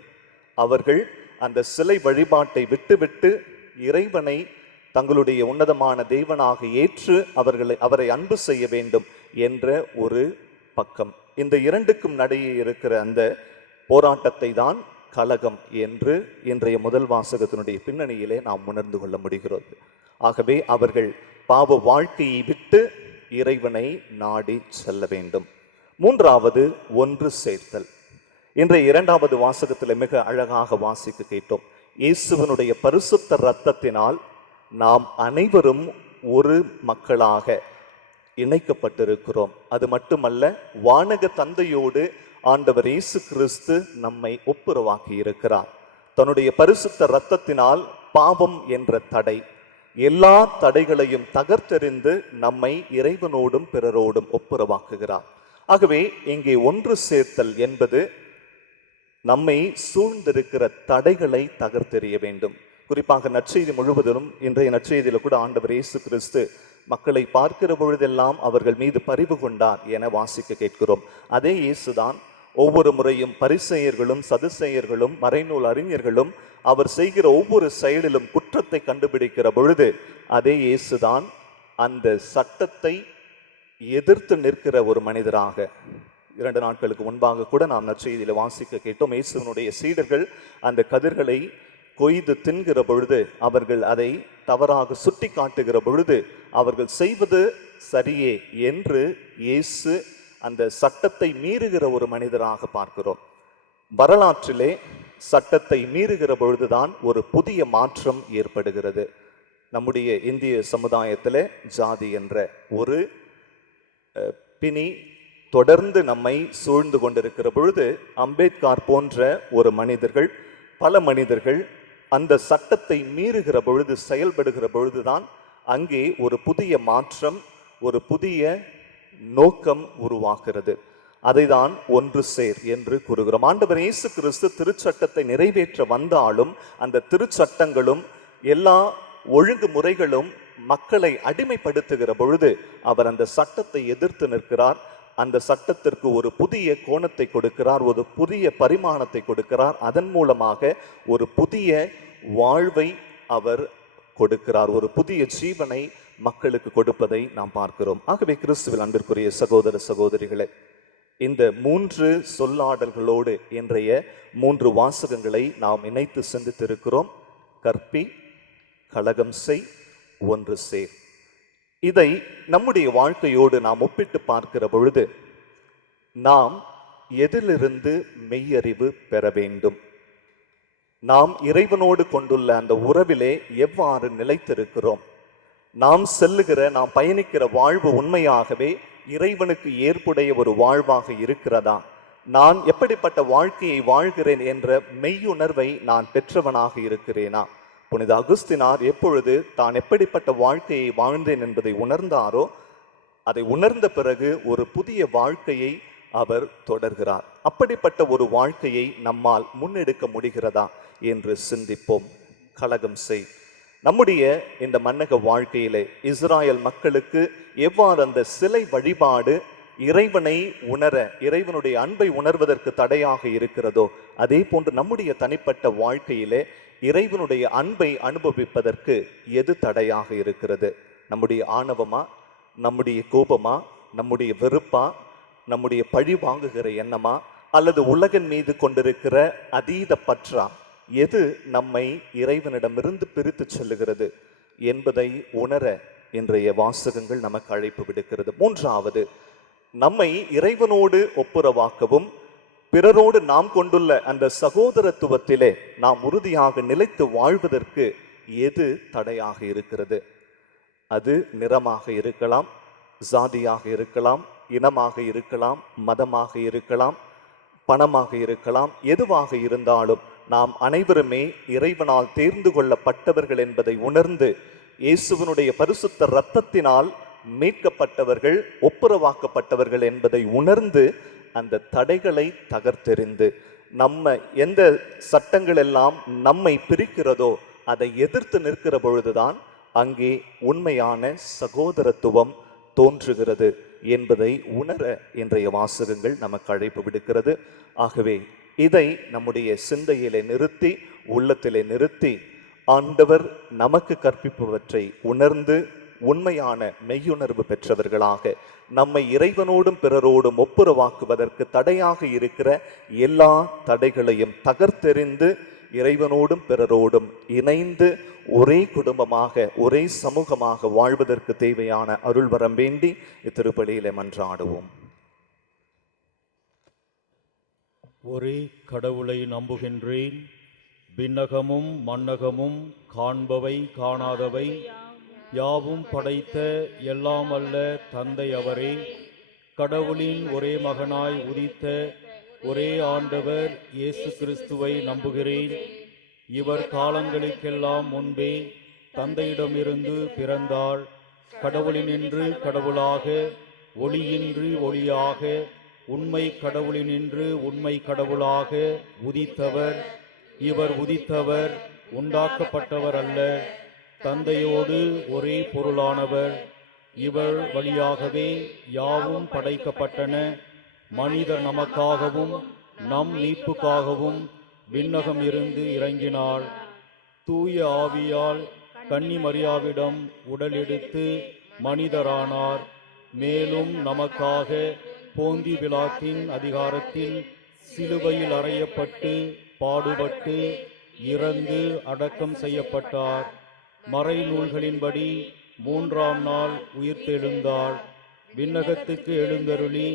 அவர்கள் அந்த சிலை வழிபாட்டை விட்டுவிட்டு இறைவனை தங்களுடைய உன்னதமான தெய்வனாக ஏற்று அவரை அன்பு செய்ய வேண்டும் என்ற ஒரு பக்கம். இந்த இரண்டுக்கும் நடையே இருக்கிற அந்த போராட்டத்தை தான் கலகம் என்று இன்றைய முதல் வாசகத்தினுடைய பின்னணியிலே நாம் உணர்ந்து கொள்ள முடிகிறது. ஆகவே அவர்கள் பாவ வாழ்க்கையை விட்டு இறைவனை நாடி செல்ல வேண்டும். மூன்றாவது, ஒன்று சேர்த்தல். இன்றைய இரண்டாவது வாசகத்தில் மிக அழகாக வாசிக்க கேட்டோம். இயேசுவினுடைய பரிசுத்த இரத்தத்தினால் நாம் அனைவரும் ஒரு மக்களாக இணைக்கப்பட்டிருக்கிறோம். அது மட்டுமல்ல, வானக தந்தையோடு ஆண்டவர் இயேசு கிறிஸ்து நம்மை ஒப்புரவாக்கி இருக்கிறார். தன்னுடைய பரிசுத்த இரத்தத்தினால் பாவம் என்ற தடை, எல்லா தடைகளையும் தகர்த்தெறிந்து நம்மை இறைவனோடும் பிறரோடும் ஒப்புரவாக்குகிறார். ஆகவே இங்கே ஒன்று சேர்த்தல் என்பது நம்மை சூழ்ந்திருக்கிற தடைகளை தகர்த்தெறிய வேண்டும். குறிப்பாக நற்செய்தி முழுவதிலும், இன்றைய நற்செய்தியில கூட ஆண்டவர் இயேசு கிறிஸ்து மக்களை பார்க்கிற பொழுதெல்லாம் அவர்கள் மீது பரிவு கொண்டார் என வாசிக்க கேட்கிறோம். அதே இயேசுதான் ஒவ்வொரு முறையும் பரிசேயர்களும் சதுசேயர்களும் மறைநூல் அறிஞர்களும் அவர் செய்கிற ஒவ்வொரு செயலிலும் குற்றத்தை கண்டுபிடிக்கிற பொழுது அதே இயேசுதான் அந்த சட்டத்தை எதிர்த்து நிற்கிற ஒரு மனிதராக, 2 நாட்களுக்கு முன்பாக கூட நாம் நற்செய்தியில வாசிக்க கேட்டோம். இயேசுவினுடைய சீடர்கள் அந்த கதிர்களை கொய்து தின்கிற பொழுது, அவர்கள் அதை தவறாக சுட்டி காட்டுகிற பொழுது, அவர்கள் செய்வது சரியே என்று இயேசு அந்த சட்டத்தை மீறுகிற ஒரு மனிதராக பார்க்கிறோம். வரலாற்றிலே சட்டத்தை மீறுகிற பொழுதுதான் ஒரு புதிய மாற்றம் ஏற்படுகிறது. நம்முடைய இந்திய சமுதாயத்தில் ஜாதி என்ற ஒரு பிணி தொடர்ந்து நம்மை சூழ்ந்து கொண்டிருக்கிற பொழுது, அம்பேத்கர் போன்ற ஒரு மனிதர்கள், பல மனிதர்கள் அந்த சட்டத்தை மீறுகிற பொழுது, செயல்படுகிற பொழுதுதான் அங்கே ஒரு புதிய மாற்றம், ஒரு புதிய நோக்கம் உருவாகிறது. அதைதான் ஒன்று சேர் என்று கூறுகிறோம். ஆண்டவர் இயேசு கிறிஸ்து திருச்சட்டத்தை நிறைவேற்ற வந்தாலும் அந்த திருச்சட்டங்களும் எல்லா ஒழுங்குமுறைகளும் மக்களை அடிமைப்படுத்துகிற பொழுது அவர் அந்த சட்டத்தை எதிர்த்து நிற்கிறார். அந்த சட்டத்திற்கு ஒரு புதிய கோணத்தை கொடுக்கிறார், ஒரு புதிய பரிமாணத்தை கொடுக்கிறார். அதன் மூலமாக ஒரு புதிய வாழ்வை அவர் கொடுக்கிறார், ஒரு புதிய ஜீவனை மக்களுக்கு கொடுப்பதை நாம் பார்க்கிறோம். ஆகவே கிறிஸ்துவில் அன்பிற்குரிய சகோதர சகோதரிகளே, இந்த 3 சொல்லாடல்களோடு இன்றைய 3 வாசகங்களை நாம் இணைத்து சிந்தித்திருக்கிறோம். கற்பி, கலகம் செய், ஒன்று சேர். இதை நம்முடைய வாழ்க்கையோடு நாம் ஒப்பிட்டு பார்க்கிற பொழுது நாம் எதிலிருந்து மெய்யறிவு பெற வேண்டும்? நாம் இறைவனோடு கொண்டுள்ள அந்த உறவிலே எவ்வாறு நிலைத்திருக்கிறோம்? நாம் செல்லுகிற, நாம் பயணிக்கிற வாழ்வு உண்மையாகவே இறைவனுக்கு ஏற்புடைய ஒரு வாழ்வாக இருக்கிறதா? நான் எப்படிப்பட்ட வாழ்க்கையை வாழ்கிறேன் என்ற மெய்யுணர்வை நான் பெற்றவனாக இருக்கிறேனா? புனித அகுஸ்தினார் எப்பொழுது தான் எப்படிப்பட்ட வாழ்க்கையை வாழ்ந்தேன் என்பதை உணர்ந்தாரோ, அதை உணர்ந்த பிறகு ஒரு புதிய வாழ்க்கையை அவர் தொடர்கிறார். அப்படிப்பட்ட ஒரு வாழ்க்கையை நம்மால் முன்னெடுக்க முடிகிறதா என்று சிந்திப்போம். கலகம் செய். நம்முடைய இந்த மன்னக வாழ்க்கையிலே இஸ்ராயல் மக்களுக்கு எவ்வாறு அந்த சிலை வழிபாடு இறைவனை உணர, இறைவனுடைய அன்பை உணர்வதற்கு தடையாக இருக்கிறதோ, அதே போன்று நம்முடைய தனிப்பட்ட வாழ்க்கையிலே இறைவனுடைய அன்பை அனுபவிப்பதற்கு எது தடையாக இருக்கிறது? நம்முடைய ஆணவமா, நம்முடைய கோபமா, நம்முடைய வெறுப்பா, நம்முடைய பழி வாங்குகிற எண்ணமா, அல்லது உலகின் மீது கொண்டிருக்கிற அதீத பற்றா? எது நம்மை இறைவனிடமிருந்து பிரித்து செல்லுகிறது என்பதை உணர இன்றைய வாசகங்கள் நமக்கு அழைப்பு விடுக்கிறது. 3வது, நம்மை இறைவனோடு ஒப்புரவாக்கவும் பிறரோடு நாம் கொண்டுள்ள அந்த சகோதரத்துவத்திலே நாம் உறுதியாக நிலைத்து வாழ்வதற்கு எது தடையாக இருக்கிறது? அது நிறமாக இருக்கலாம், சாதியாக இருக்கலாம், இனமாக இருக்கலாம், மதமாக இருக்கலாம், பணமாக இருக்கலாம். எதுவாக இருந்தாலும் நாம் அனைவருமே இறைவனால் தேர்ந்து கொள்ளப்பட்டவர்கள் என்பதை உணர்ந்து, இயேசுவினுடைய பரிசுத்த இரத்தத்தினால் மீட்கப்பட்டவர்கள், ஒப்புரவாக்கப்பட்டவர்கள் என்பதை உணர்ந்து, அந்த தடைகளை தகர்த்தெறிந்து, நம்ம எந்த சட்டங்கள் எல்லாம் நம்மை பிரிக்கிறதோ அதை எதிர்த்து நிற்கிற பொழுதுதான் அங்கே உண்மையான சகோதரத்துவம் தோன்றுகிறது என்பதை உணர இன்றைய வாசகங்கள் நமக்கு அழைப்பு விடுக்கிறது. ஆகவே இதை நம்முடைய சிந்தையிலே நிறுத்தி, உள்ளத்திலே நிறுத்தி, ஆண்டவர் நமக்கு கற்பிப்பவற்றை உணர்ந்து உண்மையான மெய்யுணர்வு பெற்றவர்களாக நம்மை இறைவனோடும் பிறரோடும் ஒப்புரவாக்குவதற்கு தடையாக இருக்கிற எல்லா தடைகளையும் தகர்த்தெறிந்து இறைவனோடும் பிறரோடும் இணைந்து ஒரே குடும்பமாக, ஒரே சமூகமாக வாழ்வதற்கு தேவையான அருள் வரம் வேண்டி இத்திருப்பலியிலே மன்றாடுவோம். ஒரே கடவுளை நம்புகின்றேன். விண்ணகமும் மண்ணகமும், காண்பவை காணாதவை யாவும் படைத்த எல்லாம் அல்ல தந்தை அவரே. கடவுளின் ஒரே மகனாய் உதித்த ஒரே ஆண்டவர் இயேசு கிறிஸ்துவை நம்புகிறேன். இவர் காலங்களுக்கெல்லாம் முன்பே தந்தையிடமிருந்து பிறந்தார். கடவுளினின்று கடவுளாக, ஒளியின்றி ஒளியாக, உண்மை கடவுளினின்று உண்மை கடவுளாக உதித்தவர். இவர் உதித்தவர், உண்டாக்கப்பட்டவர் அல்ல, தந்தையோடு ஒரே பொருளானவர். இவர் வழியாகவே யாவும் படைக்கப்பட்டன. மனிதர் நமக்காகவும் நம் மீட்புக்காகவும் விண்ணகம் இருந்து இறங்கினார். தூய ஆவியால் கன்னி மரியாவிடம் உடல் எடுத்து மனிதரானார். மேலும் நமக்காக போந்தி பிலாத்தின் அதிகாரத்தில் சிலுவையில் அறையப்பட்டு பாடுபட்டு இறந்து அடக்கம் செய்யப்பட்டார். மறைநூல்களின்படி 3ஆம் நாள் உயிர்த்தெழுந்தார். விண்ணகத்துக்கு எழுந்தருளி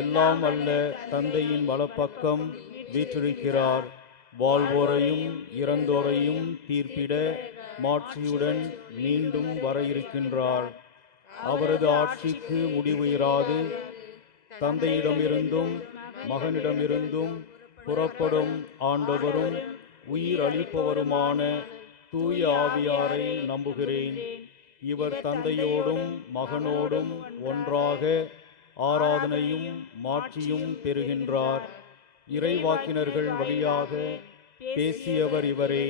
எல்லாம் அல்ல தந்தையின் வலப்பக்கம் வீற்றிருக்கிறார். வாழ்வோரையும் இறந்தோரையும் தீர்ப்பிட மாட்சியுடன் மீண்டும் வர இருக்கின்றார். அவரது ஆட்சிக்கு முடிவு இராது. தந்தையிடமிருந்தும் மகனிடமிருந்தும் புறப்படும் ஆண்டவரும் உயிர் அளிப்பவருமான தூய ஆவியாரை நம்புகிறேன். இவர் தந்தையோடும் மகனோடும் ஒன்றாக ஆராதனையும் மாட்சியும் பெறுகின்றார். இறைவாக்கினர்கள் வழியாக பேசியவர் இவரே.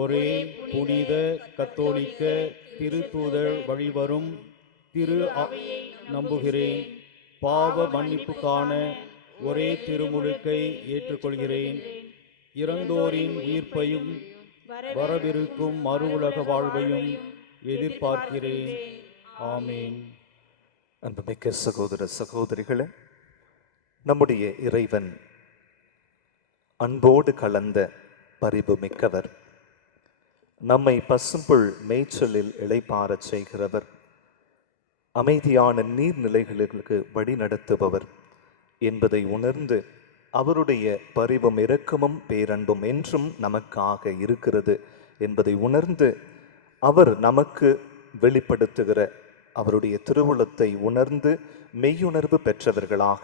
ஒரே புனித கத்தோலிக்க திருத்தூதர் வழிவரும் திரு நம்புகிறேன். பாவ மன்னிப்புக்கான ஒரே திருமுழுக்கை ஏற்றுக்கொள்கிறேன். இறந்தோரின் உயிர்ப்பையும் வரவிருக்கும் மறு உலக வாழ்வையும் எதிர்பார்க்கிறேன். ஆமேன். அன்புமிக்க சகோதர சகோதரிகளே, நம்முடைய இறைவன் அன்போடு கலந்த பரிவு மிக்கவர். நம்மை பசும்புல் மேய்ச்சலில் இளைப்பாறச் செய்கிறவர். அமைதியான நீர்நிலைகளுக்கு வழி நடத்துபவர் என்பதை உணர்ந்து அவருடைய பரிவும் இரக்கமும் பேரன்பும் என்றும் நமக்காக இருக்கிறது என்பதை உணர்ந்து அவர் நமக்கு வெளிப்படுத்துகிற அவருடைய திருவுளத்தை உணர்ந்து மெய்யுணர்வு பெற்றவர்களாக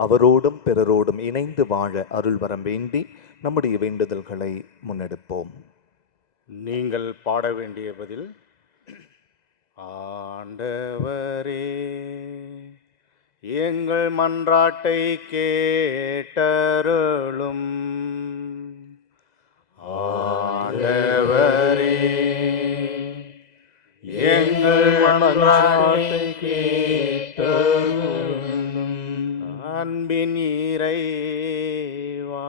அவரோடும் பிறரோடும் இணைந்து வாழ அருள் வரம் வேண்டி நம்முடைய வேண்டுதல்களை முன்னெடுப்போம். நீங்கள் பாட வேண்டிய பதில்: ஆண்டவரே, எங்கள் மன்றாட்டை கேட்டருளும். ஆண்டவரே, எங்கள் மன்றாட்டை கேட்டருளும். அன்பின் இறைவா,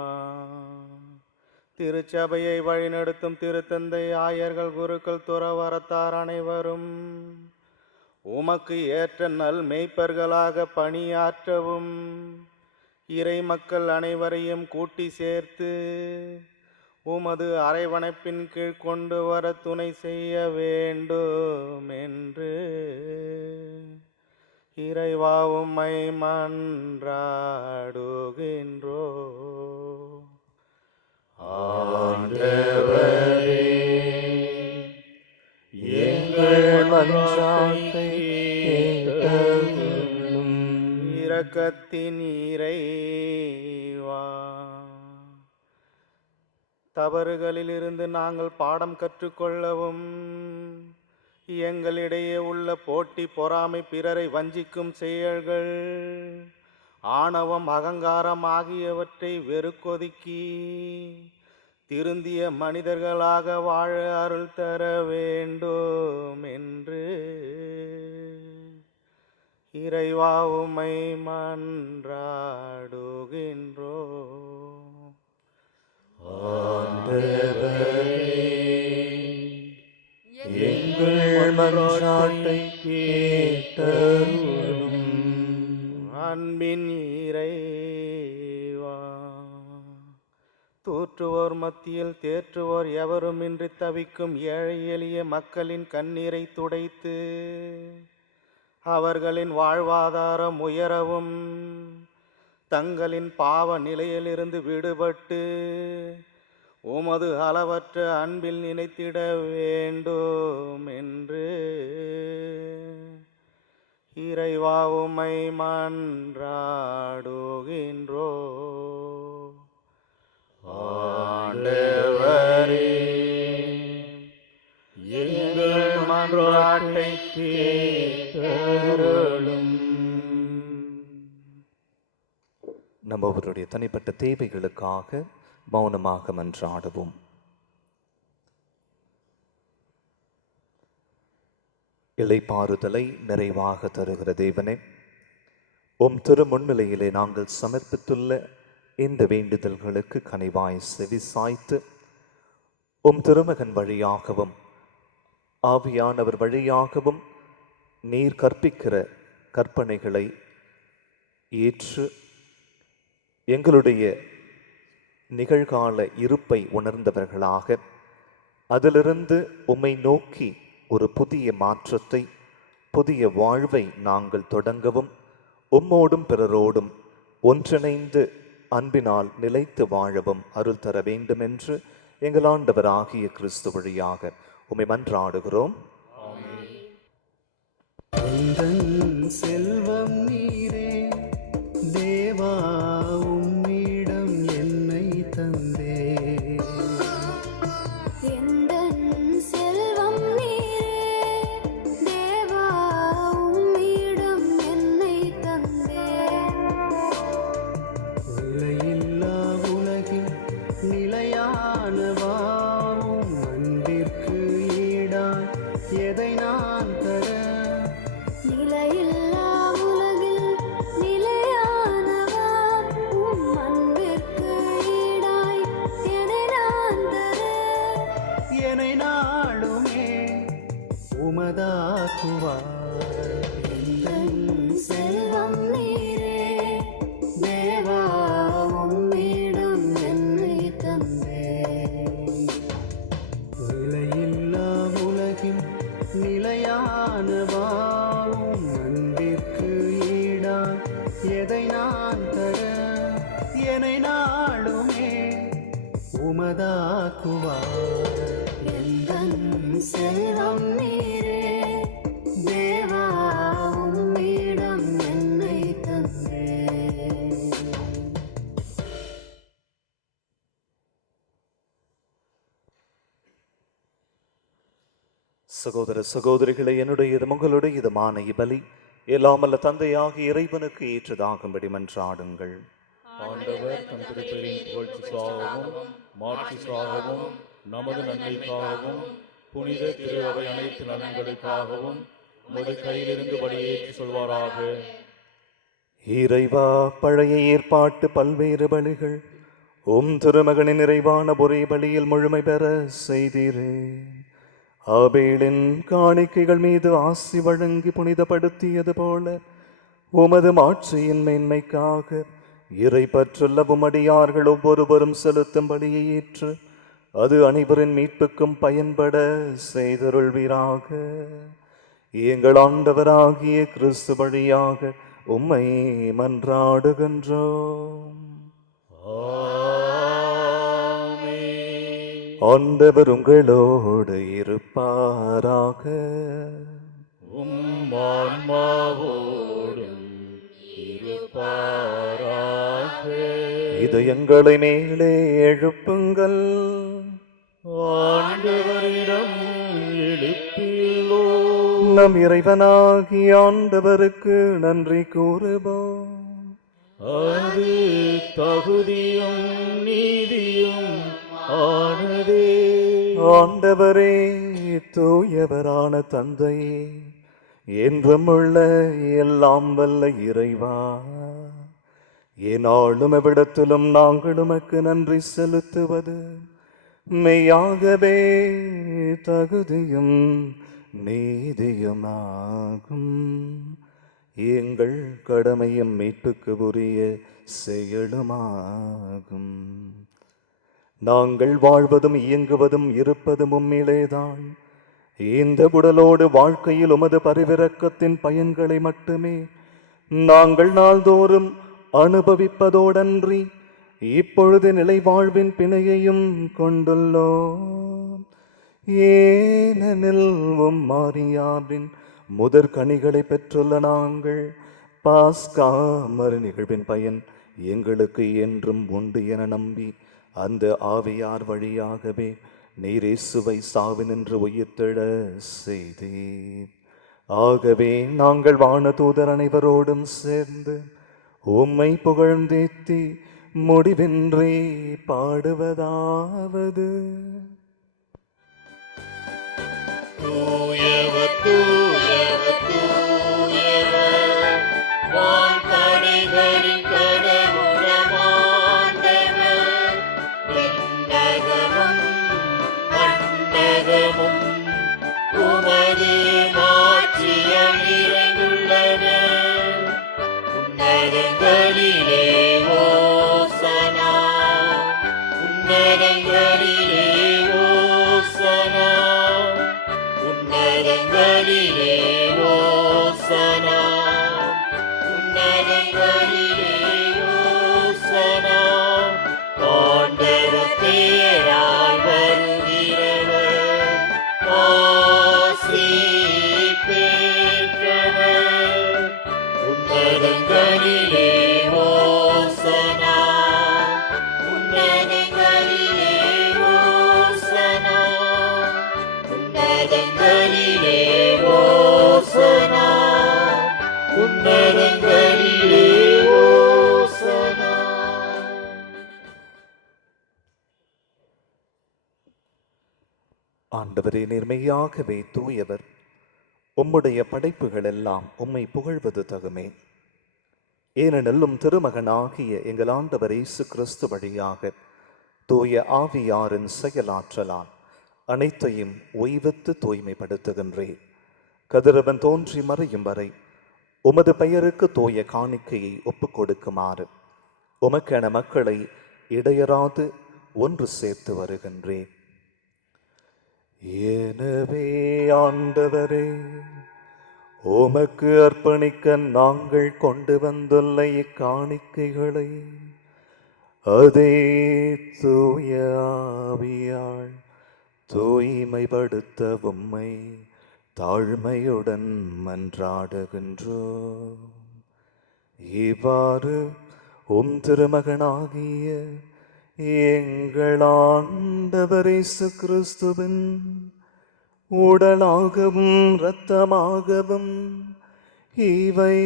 திருச்சபையை வழிநடத்தும் திருத்தந்தை, ஆயர்கள், குருக்கள், துறவறத்தார் அனைவரும் உமக்கு ஏற்ற நல் மெய்ப்பர்களாக பணியாற்றவும் இறை மக்கள் அனைவரையும் கூட்டி சேர்த்து உமது அரவணைப்பின் கீழ் கொண்டு வர துணை செய்ய வேண்டும் என்று இறைவா உம்மை மன்றாடுகின்றோ. ஆண்டவரே, எங்கள் மன்றாட்டை கேட்டருளும். இரக்கத்தின் இறைவா, தவறுகளிலிருந்து நாங்கள் பாடம் கற்றுக்கொள்ளவும் எங்களிடையே உள்ள போட்டி, பொறாமை, பிறரை வஞ்சிக்கும் செயல்கள், ஆணவம், அகங்காரம் ஆகியவற்றை வெறுக்கொதுக்கி திருந்திய மனிதர்களாக வாழ அருள் தர வேண்டும் என்று இறைவா உம்மை மன்றாடுகின்றோ. ஆண்டவரே, எங்கள் மன்றாட்டை கேட்டருளும். அன்பின் இறைவா, தூற்றுவோர் மத்தியில் தேற்றுவோர் எவருமின்றி தவிக்கும் ஏழை எளிய மக்களின் கண்ணீரை துடைத்து அவர்களின் வாழ்வாதாரம் உயரவும் தங்களின் பாவ நிலையிலிருந்து விடுபட்டு உமது அளவற்ற அன்பில் நினைத்திட வேண்டும் என்று இறைவா உம்மை மன்றாடுகின்றோ. ஆண்டவரே, எங்கள் மன்றாட்டை கேட்டருளும். நம்ம அவருடைய தனிப்பட்ட தேவைகளுக்காக மௌனமாக மன்றாடுவோம். இளைப்பாறுதலை நிறைவாக தருகிற தேவனே, உம் திரு முன்னிலையிலே நாங்கள் சமர்ப்பித்துள்ள இந்த வேண்டுதல்களுக்கு கனிவாய் செவி சாய்த்து உம் திருமகன் வழியாகவும் ஆவியானவர் வழியாகவும் நீர் கற்பிக்கிற கற்பனைகளை ஏற்று எங்களுடைய நிகழ்கால இருப்பை உணர்ந்தவர்களாக அதிலிருந்து உம்மை நோக்கி ஒரு புதிய மாற்றத்தை, புதிய வாழ்வை நாங்கள் தொடங்கவும், உம்மோடும் பிறரோடும் ஒன்றிணைந்து அன்பினால் நிலைத்து வாழவும் அருள் தர வேண்டும் என்று எங்கள் ஆண்டவராகிய கிறிஸ்து வழியாக உம்மை மன்றாடுகிறோம். செல்வம் நீரே தேவா, உம்மிடம் என்னை தந்தே. செல்வம் நீரே தேவா, உம்மிடம் என்னை தந்தே. நிலையில்லா உலகில் நிலையான வாழும் அன்பிற்கு ஈடாய் எதை நான் தர? நிலையில்லா உலகில் நிலையானவா, உம் அன்பிற்கு ஈடாய் எதை நான் தர? என்னை நாளுமே உமதாக்குவார். செல்வம் நீரே தேவா, உம்மிடம் என்னை தந்தே. நிலையில்லா உலகின் நிலையான வாழும் அன்பிற்கு ஈடாய் எதை நான் தர? என்னை நாளுமே உமதாக்குவார். செல்வம் நீரே தேவா, உம்மிடம் என்னை தந்தே. சகோதர சகோதரிகளை, என்னுடையதும் உங்களுடையதுமான இப்பலி எல்லாமல்ல தந்தையாகிய இறைவனுக்கு ஏற்றதாகும்படி மன்றாடுங்கள். ஆண்டவர் தம் திருப்பெயரின் புகழ்ச்சிக்காகவும் மாட்சிக்காகவும் நமது நன்மைக்காகவும் புனித திரு அவை அனைத்து நலன்களுக்காகவும் உமது கையிலிருந்து படியேற்றி சொல்வாராக. இறைவா, பழைய ஏற்பாட்டு பல்வேறு பலிகள் உம் திருமகனின் நிறைவான ஒரே பலியில் முழுமை பெற செய்தீரே. ஆபேலின் காணிக்கைகள் மீது ஆசி வழங்கி புனிதப்படுத்தியது போல உமது மாட்சியின் மேன்மைக்காக இறை பற்றுள்ள உமடியார்கள் ஒவ்வொருவரும் செலுத்தும் பலியை ஏற்று அது அனைவரின் மீட்புக்கும் பயன்பட செய்தருள்வீராக. எங்கள் ஆண்டவராகிய கிறிஸ்து வழியாக உம்மை மன்றாடுகின்றோம். ஆண்டவர் உங்களோடு இருப்பாராக. உம் ஆன்மாவோடும் இருப்பாராக. இதயங்களை மேலே எழுப்புங்கள். ஆண்டவரிடம் எழுப்பியுள்ளோம். நம் இறைவனாகிய ஆண்டவருக்கு நன்றி கூறுவோம். அது தகுதியும் நீதியும் ஆனதே. ஆண்டவரே, தூயவரான தந்தையே, என்றும் உள்ள எல்லாம் வல்ல இறைவா, ஏனாலும் எவ்விடத்திலும் நாங்கள் உமக்கு நன்றி செலுத்துவது மெய்யாகவே தகுதியும் நீதியுமாகும். எங்கள் கடமையும் மீட்புக்கு உரிய செயலுமாகும். நாங்கள் வாழ்வதும் இயங்குவதும் இருப்பதும் உம்மிலேதான். இந்த உடலோடு வாழ்க்கையில் உமது பரிவிரக்கத்தின் பயன்களை மட்டுமே நாங்கள் நாள்தோறும் அனுபவிப்பதோடன்றி இப்பொழுது நிலை வாழ்வின் பிணையையும் கொண்டுள்ளோம். ஏனெனில் உம் மாரியாவின் முதற் கனிகளை பெற்றுள்ள நாங்கள் பாஸ்கா மறு நிகழ்வின் பயன் எங்களுக்கு என்றும் உண்டு என நம்பி அந்த ஆவியார் வழியாகவே நீர் இயேசுவை சாவினின்று உயிர்த்தெழ செய்தீர். ஆகவே நாங்கள் வானதூதர் அனைவரோடும் சேர்ந்து உம்மை புகழ்ந்தேத்தி முடிவின்றி பாடுவதாவது: தூயவர் தூயவர் தூயவர், வான்படைகளின் கடவுளமாண்டவர், விண்ணகமும் மண்ணகமும் உமது மாட்சியால் நிறைந்துள்ளன. ஆண்டவரே, நேர்மையாகவே தூயவர். உம்முடைய படைப்புகள் எல்லாம் உம்மை புகழ்வது தகுமே. ஏனெனில் திருமகனாகிய எங்கள் ஆண்டவர் இயேசு கிறிஸ்து வழியாக தூய ஆவியாரின் செயலாற்றலால் அனைத்தையும் ஓய்வத்து தூய்மைப்படுத்துகின்றேன். கதிரவன் தோன்றி மறையும் வரை உமது பெயருக்கு தூய காணிக்கையை ஒப்புக் கொடுக்குமாறு உமக்கென மக்களை இடையராது ஒன்று சேர்த்து வருகின்றேன். எனவே ஆண்டவரே, உமக்கு அர்ப்பணிக்க நாங்கள் கொண்டு வந்துள்ள இக்காணிக்கைகளை அதே தூய ஆவியால் தூய்மைப்படுத்த உம்மை தாழ்மையுடன் மன்றாடுகின்றோம். இவ்வாறு திருமகனாகிய எங்கள் ஆண்டவர் இயேசு கிறிஸ்துவின் உடலாகவும் இரத்தமாகவும் இவை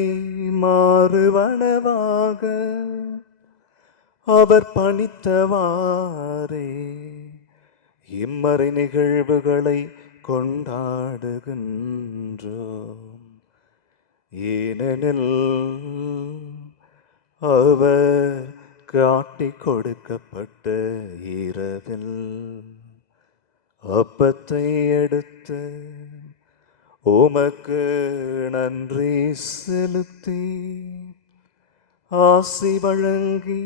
மாறுவனவாக அவர் பணித்தவாறே இம்மறை நிகழ்வுகளை கொண்டாடுகின்றோம். ஏனெனில் அவர் காட்டிக் கொடுக்கப்பட்ட இரவில் அப்பத்தை எடுத்து உமக்கு நன்றி செலுத்தி ஆசி வழங்கி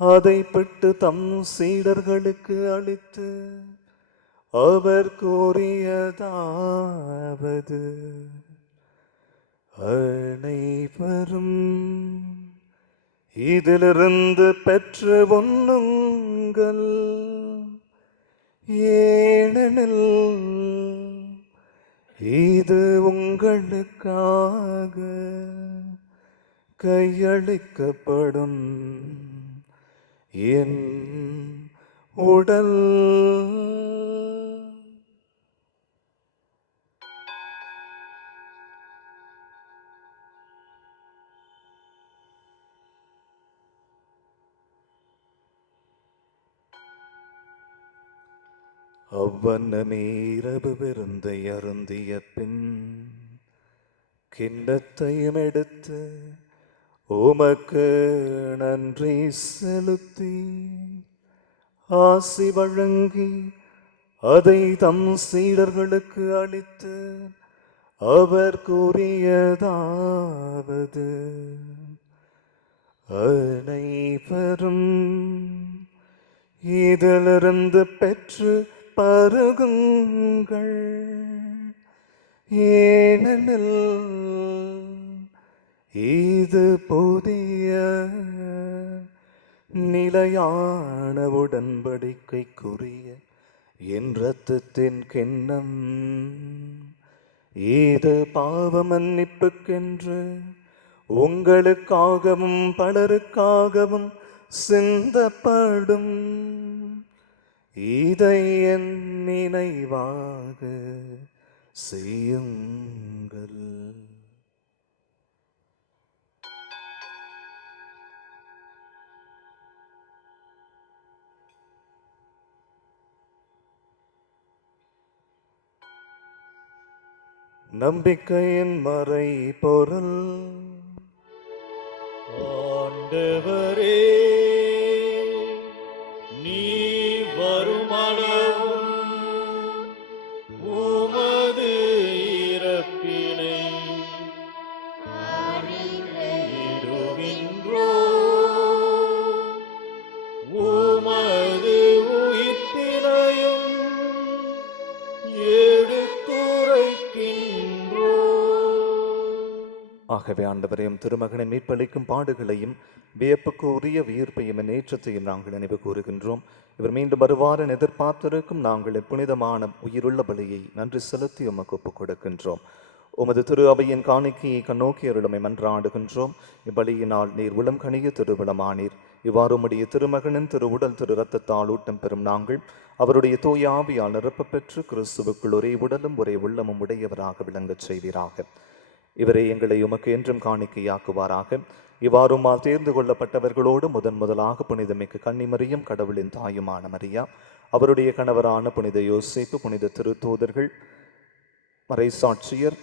அதை பெற்று தம் சீடர்களுக்கு அளித்து அவர் கூறியதாவது: அனைவரும் இதிலிருந்து பெற்று உண்ணுங்கள், ஏனெனில் இது உங்களுக்காக கையளிக்கப்படும் என் உடல். அவ்வண்ணமே இரவு விருந்தை அருந்திய பின் கிண்ணத்தையும் எடுத்து உமக்கு நன்றி செலுத்தி ஆசி வழங்கி அதை தம் சீடர்களுக்கு அளித்து அவர் கூறியதாவது: அனைவரும் இதிலிருந்து பெற்று பருகுங்கள், ஏனெனில் இது புதிய நிலையான உடன்படிக்கைக்குரிய என் இரத்தத்தின் கிண்ணம். இது பாவ மன்னிப்புக்கென்று உங்களுக்காகவும் பலருக்காகவும் சிந்தப்படும். இதை என் நினைவாக செய்யுங்கள். நம்பிக்கையின் மறை பொருள். ஆண்டவரே, நீ வருமளவும் உமது இறப்பினை அறிக்கையிடுகின்றோம், உமது உயிர்ப்பினையும் எடுத்துரைக்கின்றோம். ஆகவே ஆண்டவரையும் திருமகனை மீட்பளிக்கும் பாடுகளையும் வியப்புக்கு உரிய உயிர்ப்பையும் ஏற்றத்தையும் நாங்கள் நினைவு கூறுகின்றோம். இவர் மீண்டும் வருவார எதிர்பார்த்திருக்கும் நாங்கள் புனிதமான உயிருள்ள பலியை நன்றி செலுத்தி உமக்கு ஒப்புக் கொடுக்கின்றோம். உமது திரு அவையின் காணிக்கையை கண்ணோக்கி அருளுமை மன்றாடுகின்றோம். இப்பலியினால் நீர் உளம் கணிய திருவிழமானீர். இவ்வாறு உம்முடைய திருமகனின் திரு உடல் திரு இரத்தத்தால் ஊட்டம் பெறும் நாங்கள் அவருடைய தூய ஆவியால் நிரப்ப பெற்று கிறிஸ்துவுக்குள் ஒரே உடலும் ஒரே உள்ளமும் உடையவராக விளங்கச் செய்வீராக. இவரை எங்களை உமக்கு என்றும் காணிக்கையாக்குவாராக. இவ்வாறும் தேர்ந்து கொள்ளப்பட்டவர்களோடு முதலாக புனிதமிக்க கன்னிமரியும் கடவுளின் தாயுமான மரியா, அவருடைய கணவரான புனித யோசேப்பு, புனித திருத்தூதர்கள், மறைசாட்சியர்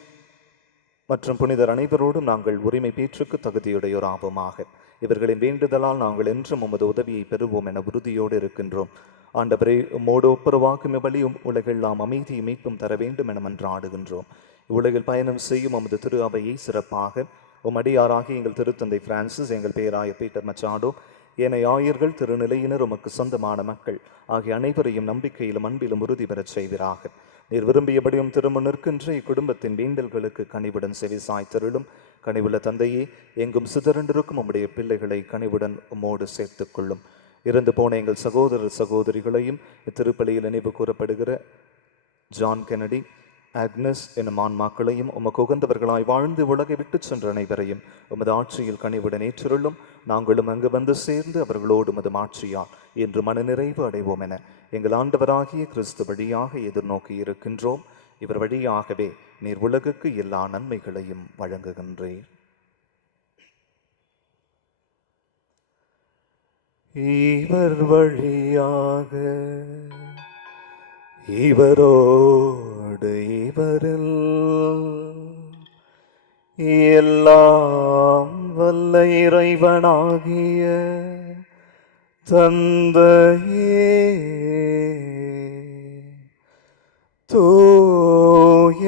மற்றும் புனிதர் அனைவரோடும் நாங்கள் உரிமை பேற்றுக்கு தகுதியுடையோராவோமாக. இவர்களின் வேண்டுதலால் நாங்கள் என்றும் உமது உதவியை பெறுவோம் என உறுதியோடு இருக்கின்றோம். ஆண்டவரே, உம்மோடு ஒப்புரவாக்கும் வழி உலகெல்லாம் அமைதியை மீட்பும் தர வேண்டும் என மன்றாடுகின்றோம். இவ்வுலகில் பயணம் செய்யும் உமது திரு அவையை சிறப்பாக உமடியாராகி எங்கள் திருத்தந்தை பிரான்சிஸ், எங்கள் பேராய பீட்டர் மச்சாடோ, ஏனைய ஆயர்கள், திருநிலையினர், உமக்கு சொந்தமான மக்கள் ஆகிய அனைவரையும் நம்பிக்கையிலும் அன்பிலும் உறுதி பெறச் செய்வீராக. நீர் விரும்பியபடியும் திரும்ப நிற்கின்ற இக்குடும்பத்தின் வேண்டல்களுக்கு கனிவுடன் செவி சாய்த்தருளும். கனிவுள்ள தந்தையே, எங்கும் சிதறண்டிருக்கும் உம்முடைய பிள்ளைகளை கனிவுடன் உம்மோடு சேர்த்துக் கொள்ளும். இறந்து போன எங்கள் சகோதரர் சகோதரிகளையும் இத்திருப்பலியில் நினைவு கூறப்படுகிற ஜான் கெனடி, ஆக்னஸ் என்னும் ஆன்மாக்களையும் உமக்கு உகந்தவர்களாய் வாழ்ந்து உலகை விட்டு சென்ற அனைவரையும் உமது ஆட்சியில் கனிவுடன் ஏற்றருளும். நாங்களும் அங்கு வந்து சேர்ந்து அவர்களோடு உமது ஆட்சியால் என்று மனநிறைவு அடைவோம் என எங்கள் ஆண்டவராகிய கிறிஸ்து வழியாக எதிர்நோக்கி இருக்கின்றோம். இவர் வழியாகவே நீர் உலகுக்கு எல்லா நன்மைகளையும் வழங்குகின்றீர். இவர் வழியாக, இவரோடு இவரில் எல்லாம் வல்ல இறைவனாகிய தந்தையே, தூய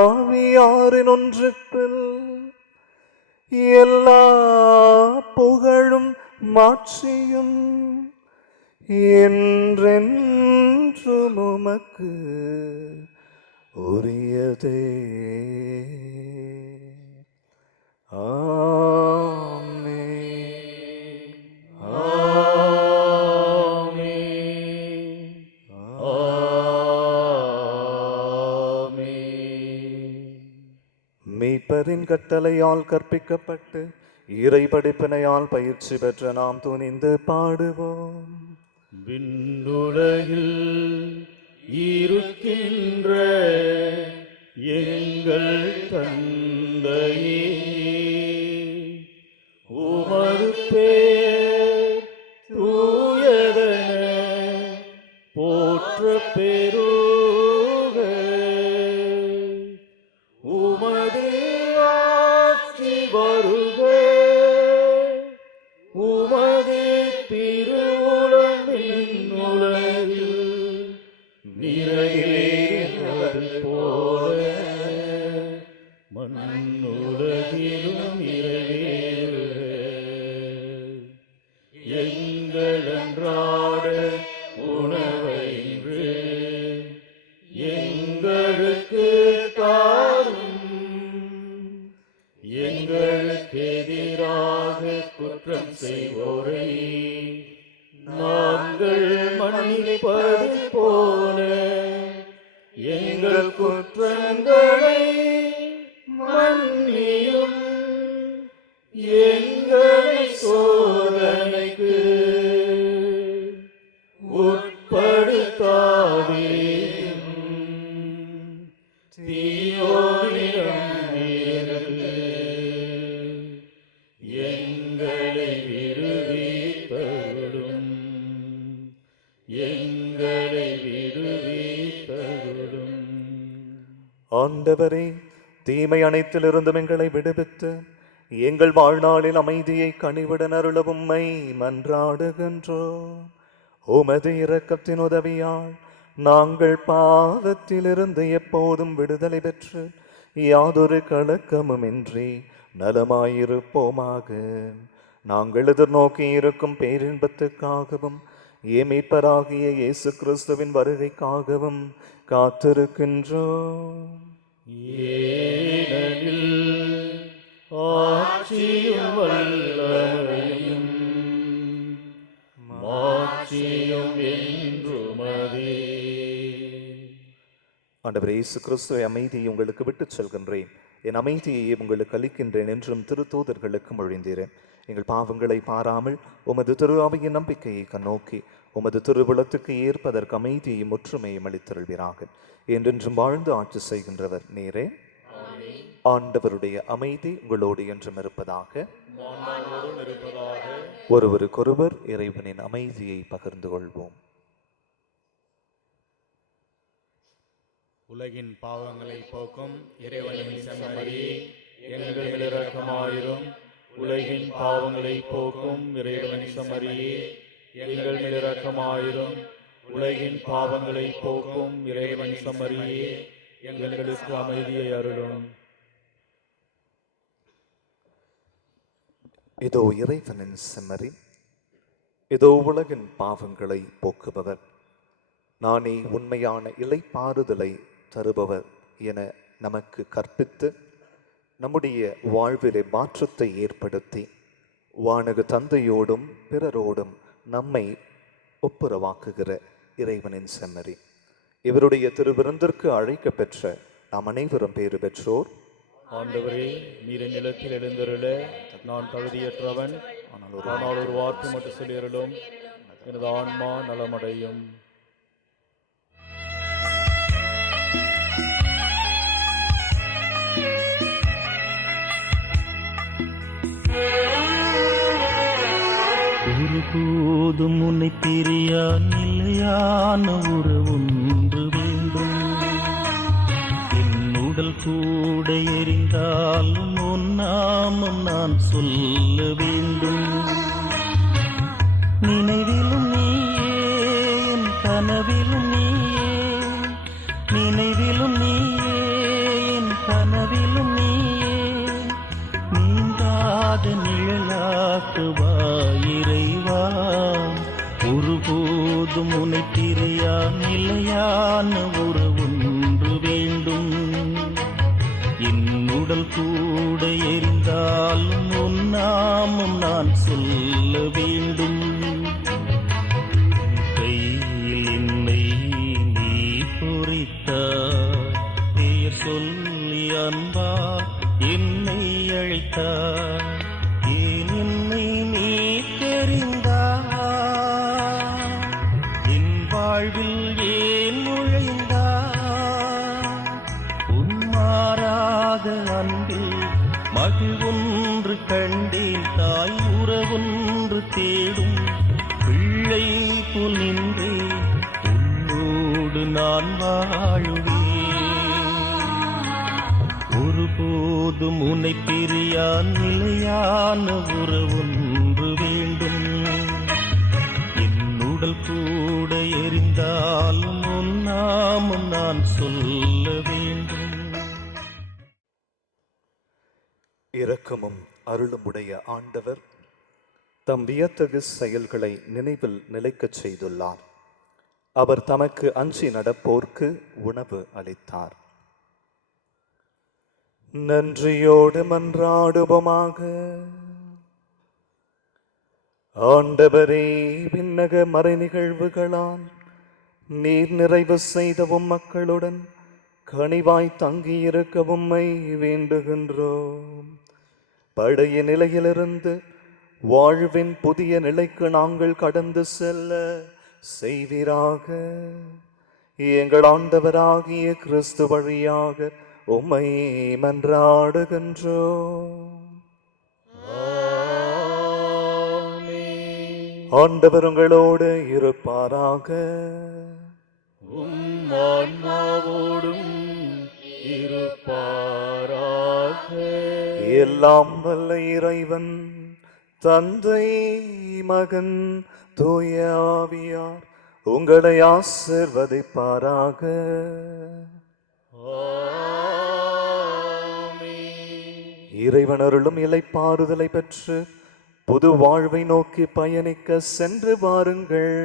ஆவியாரின் ஒன்றிப்பில் எல்லா புகழும் மாட்சியும் என்றென்றும் உமக்கு உரியதே. ஆமென். ஆமென். ஆமென். மீட்பரின் கட்டளையால் கற்பிக்கப்பட்டு இறை படிப்பினையால் பயிற்சி பெற்ற நாம் துணிந்து பாடுவோம். விண்ணுலகில் இருக்கின்ற எங்கள் தந்தையே, உமது பெயர் தூயதென போற்ற பெறுக. உமது ஆட்சி வருக. உமது திருவுளம் விண்ணுலகில் நிறைவேறுவது போல மண்ணுலகிலும் நிறைவேறுக. எங்கள் அன்றாட உணவை இன்று எங்களுக்கு தாரும். எங்களுக்கு எதிராக குற்றம் செய்வோரை நாங்கள் மன்னிப்பது போல எங்கள் குற்றங்களை மன்னியும். எங்களை சோதனைக்கு உட்படுத்தாதேயும். தீயோனிடம் இருந்து எங்களை விடுவித்தருளும். எங்களை விடுவித்தருளும். ஆண்டவரே, தீமை அனைத்திலிருந்தும் எங்களை விடுவித்து எங்கள் வாழ்நாளில் அமைதியை கனிவுடன் அருள உம்மை மன்றாடுகின்றோம். உமது இரக்கத்தின் உதவியால் நாங்கள் பாவத்திலிருந்து எப்போதும் விடுதலை பெற்று யாதொரு கலக்கமுமின்றி நலமாயிருப்போமாக. நாங்கள் எதிர்நோக்கி இருக்கும் பேரின்பத்துக்காகவும் மீட்பராகிய இயேசு கிறிஸ்துவின் வருகைக்காகவும் காத்திருக்கின்றோம். ஏனெனில் ஆட்சியும் வல்லமையும் மாட்சியும் என்றுமதே. ஆண்டவரே இயேசு கிறிஸ்துவை அமைதியை உங்களுக்கு விட்டுச் செல்கின்றேன், என் அமைதியை உங்களுக்கு அளிக்கின்றேன் என்றும் திருத்தூதர்களுக்கு மொழிந்தீரேன். எங்கள் பாவங்களை பாராமல் உமது திரு அவையின் நம்பிக்கையை கண்ணோக்கி உமது திருவுளத்துக்கு ஏற்பதற்கு அமைதியையும் ஒற்றுமையும் அளித்தருள்வீராக. என்றென்றும் வாழ்ந்து ஆட்சி செய்கின்றவர் நீரே. ஆண்டவருடைய அமைதி உங்களோடு என்றும் இருப்பதாக. ஒருவருக்கொருவர் இறைவனின் அமைதியை பகிர்ந்து கொள்வோம். உலகின் பாவங்களை போக்கும் இறைவனின் செம்மறியே, எங்கள் மேல் இரக்கமாயிரும். உலகின் பாவங்களை போக்கும் இறைவனின் செம்மறியே, எங்கள் மேல் இரக்கமாயிரும். உலகின் பாவங்களை போக்கும் இறைவனின் செம்மறியே, எங்களுக்கு அமைதியை அருளும். இதோ இறைவனின் செம்மறி, இதோ உலகின் பாவங்களை போக்குபவர். நானே உண்மையான இளைப்பாறுதலை தருபவர் என நமக்கு கற்பித்து நம்முடைய வாழ்விலே மாற்றத்தை ஏற்படுத்தி வானக தந்தையோடும் பிறரோடும் நம்மை ஒப்புரவாக்குகிற இறைவனின் செம்மறி. இவருடைய திருவிருந்திற்கு அழைக்க பெற்ற நாம் அனைவரும் பேறு பெற்றோர். ஆண்டவரே, நீர் நிலத்தில் எழுந்தருள நான் தகுதியற்றவன். ஆனால் ஒரு வார்த்தை மட்டும் சொல்லியருளும், எனது ஆன்மா நலமடையும். ஒருபோதும் உன்னை பிரியா நிலையான உறவொன்று வேண்டும். என் உடல் கூட எரிந்தாலும் உன் நாமம் நான் சொல்ல வேண்டும். நினைவிலும் நீயே, என் கனவிலும் நீயே. நினைவிலும் நீயே, என் கனவிலும் நீயே. நீங்காத நிழலாக்குவாய் இறைவா. ஒருபோதும் உன்னை பிரியா நிலையான உறவொன்று வேண்டும். என் உடல் கூட எரிந்தாலும் உன் நாமம் நான் சொல்ல வேண்டும். கையில் என்னை நீ பொறித்தாய், பெயர் சொல்லி அன்பால் என்னை அழைத்தாய். ஏன் என்னை நீ தெரிந்தாய், என் வாழ்வில் ஏன் நுழைந்தாய். உன் மாறாத அன்பில் மகிழ்வொன்று கண்டேன். தாய் உறவொன்று தேடும் பிள்ளை போல் நின்றே உன்னோடு நான் வாழுவேன். ஒருபோதும் உன்னை பிரியா நிலையான உறவொன்று வேண்டும். என் உடல் கூட எரிந்தாலும் உன் நாமம் நான் சொல்ல வேண்டும். இரக்கமும் அருளுமுடைய ஆண்டவர் தம் வியத்தகு செயல்களை நினைவில் நிலைக்கச் செய்துள்ளார். அவர் தமக்கு அஞ்சி நடப்போர்க்கு உணவு அளித்தார். நன்றியோடு மன்றாடுவோமாக. ஆண்டவரே, விண்ணக மறை நிகழ்வுகளால் நீர் நிறைவு செய்தவும் மக்களுடன் கனிவாய் தங்கியிருக்க உம்மை வேண்டுகின்றோம். பழைய நிலையிலிருந்து வாழ்வின் புதிய நிலைக்கு நாங்கள் கடந்து செல்ல செய்வீராக. எங்கள் ஆண்டவராகிய கிறிஸ்து வழியாக உம்மை மன்றாடுகின்றோம். ஆண்டவர் உங்களோடு இருப்பாராக. ஆன்மாவோடும் இருப்பாராக. எல்லாம் வல்ல இறைவன் தந்தை, மகன், தூய ஆவியார் உங்களை ஆசிர்வதிப்பாராக. இறைவன் அருளும் இளைப்பாறுதலை பெற்று புது வாழ்வை நோக்கி பயணிக்க சென்று வாருங்கள்.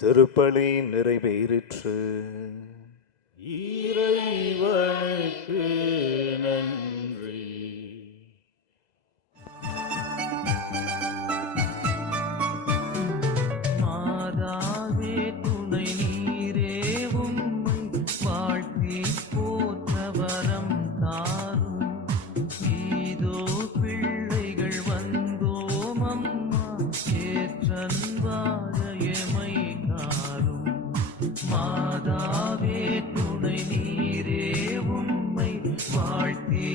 திருப்பலி நிறைவேறிற்று. இறைவனுக்கு நன்றி. மாதாவே துணை நீரே, உம்மை வாழ்த்தி போற்ற வரம் தாரும். இதோ பிள்ளைகள் வந்தோம் அம்மா, ஏற்றன்பாக எமை காரும். மாதாவே துணை நீரே, உம்மை வாழ்த்தி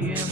மாயமாய்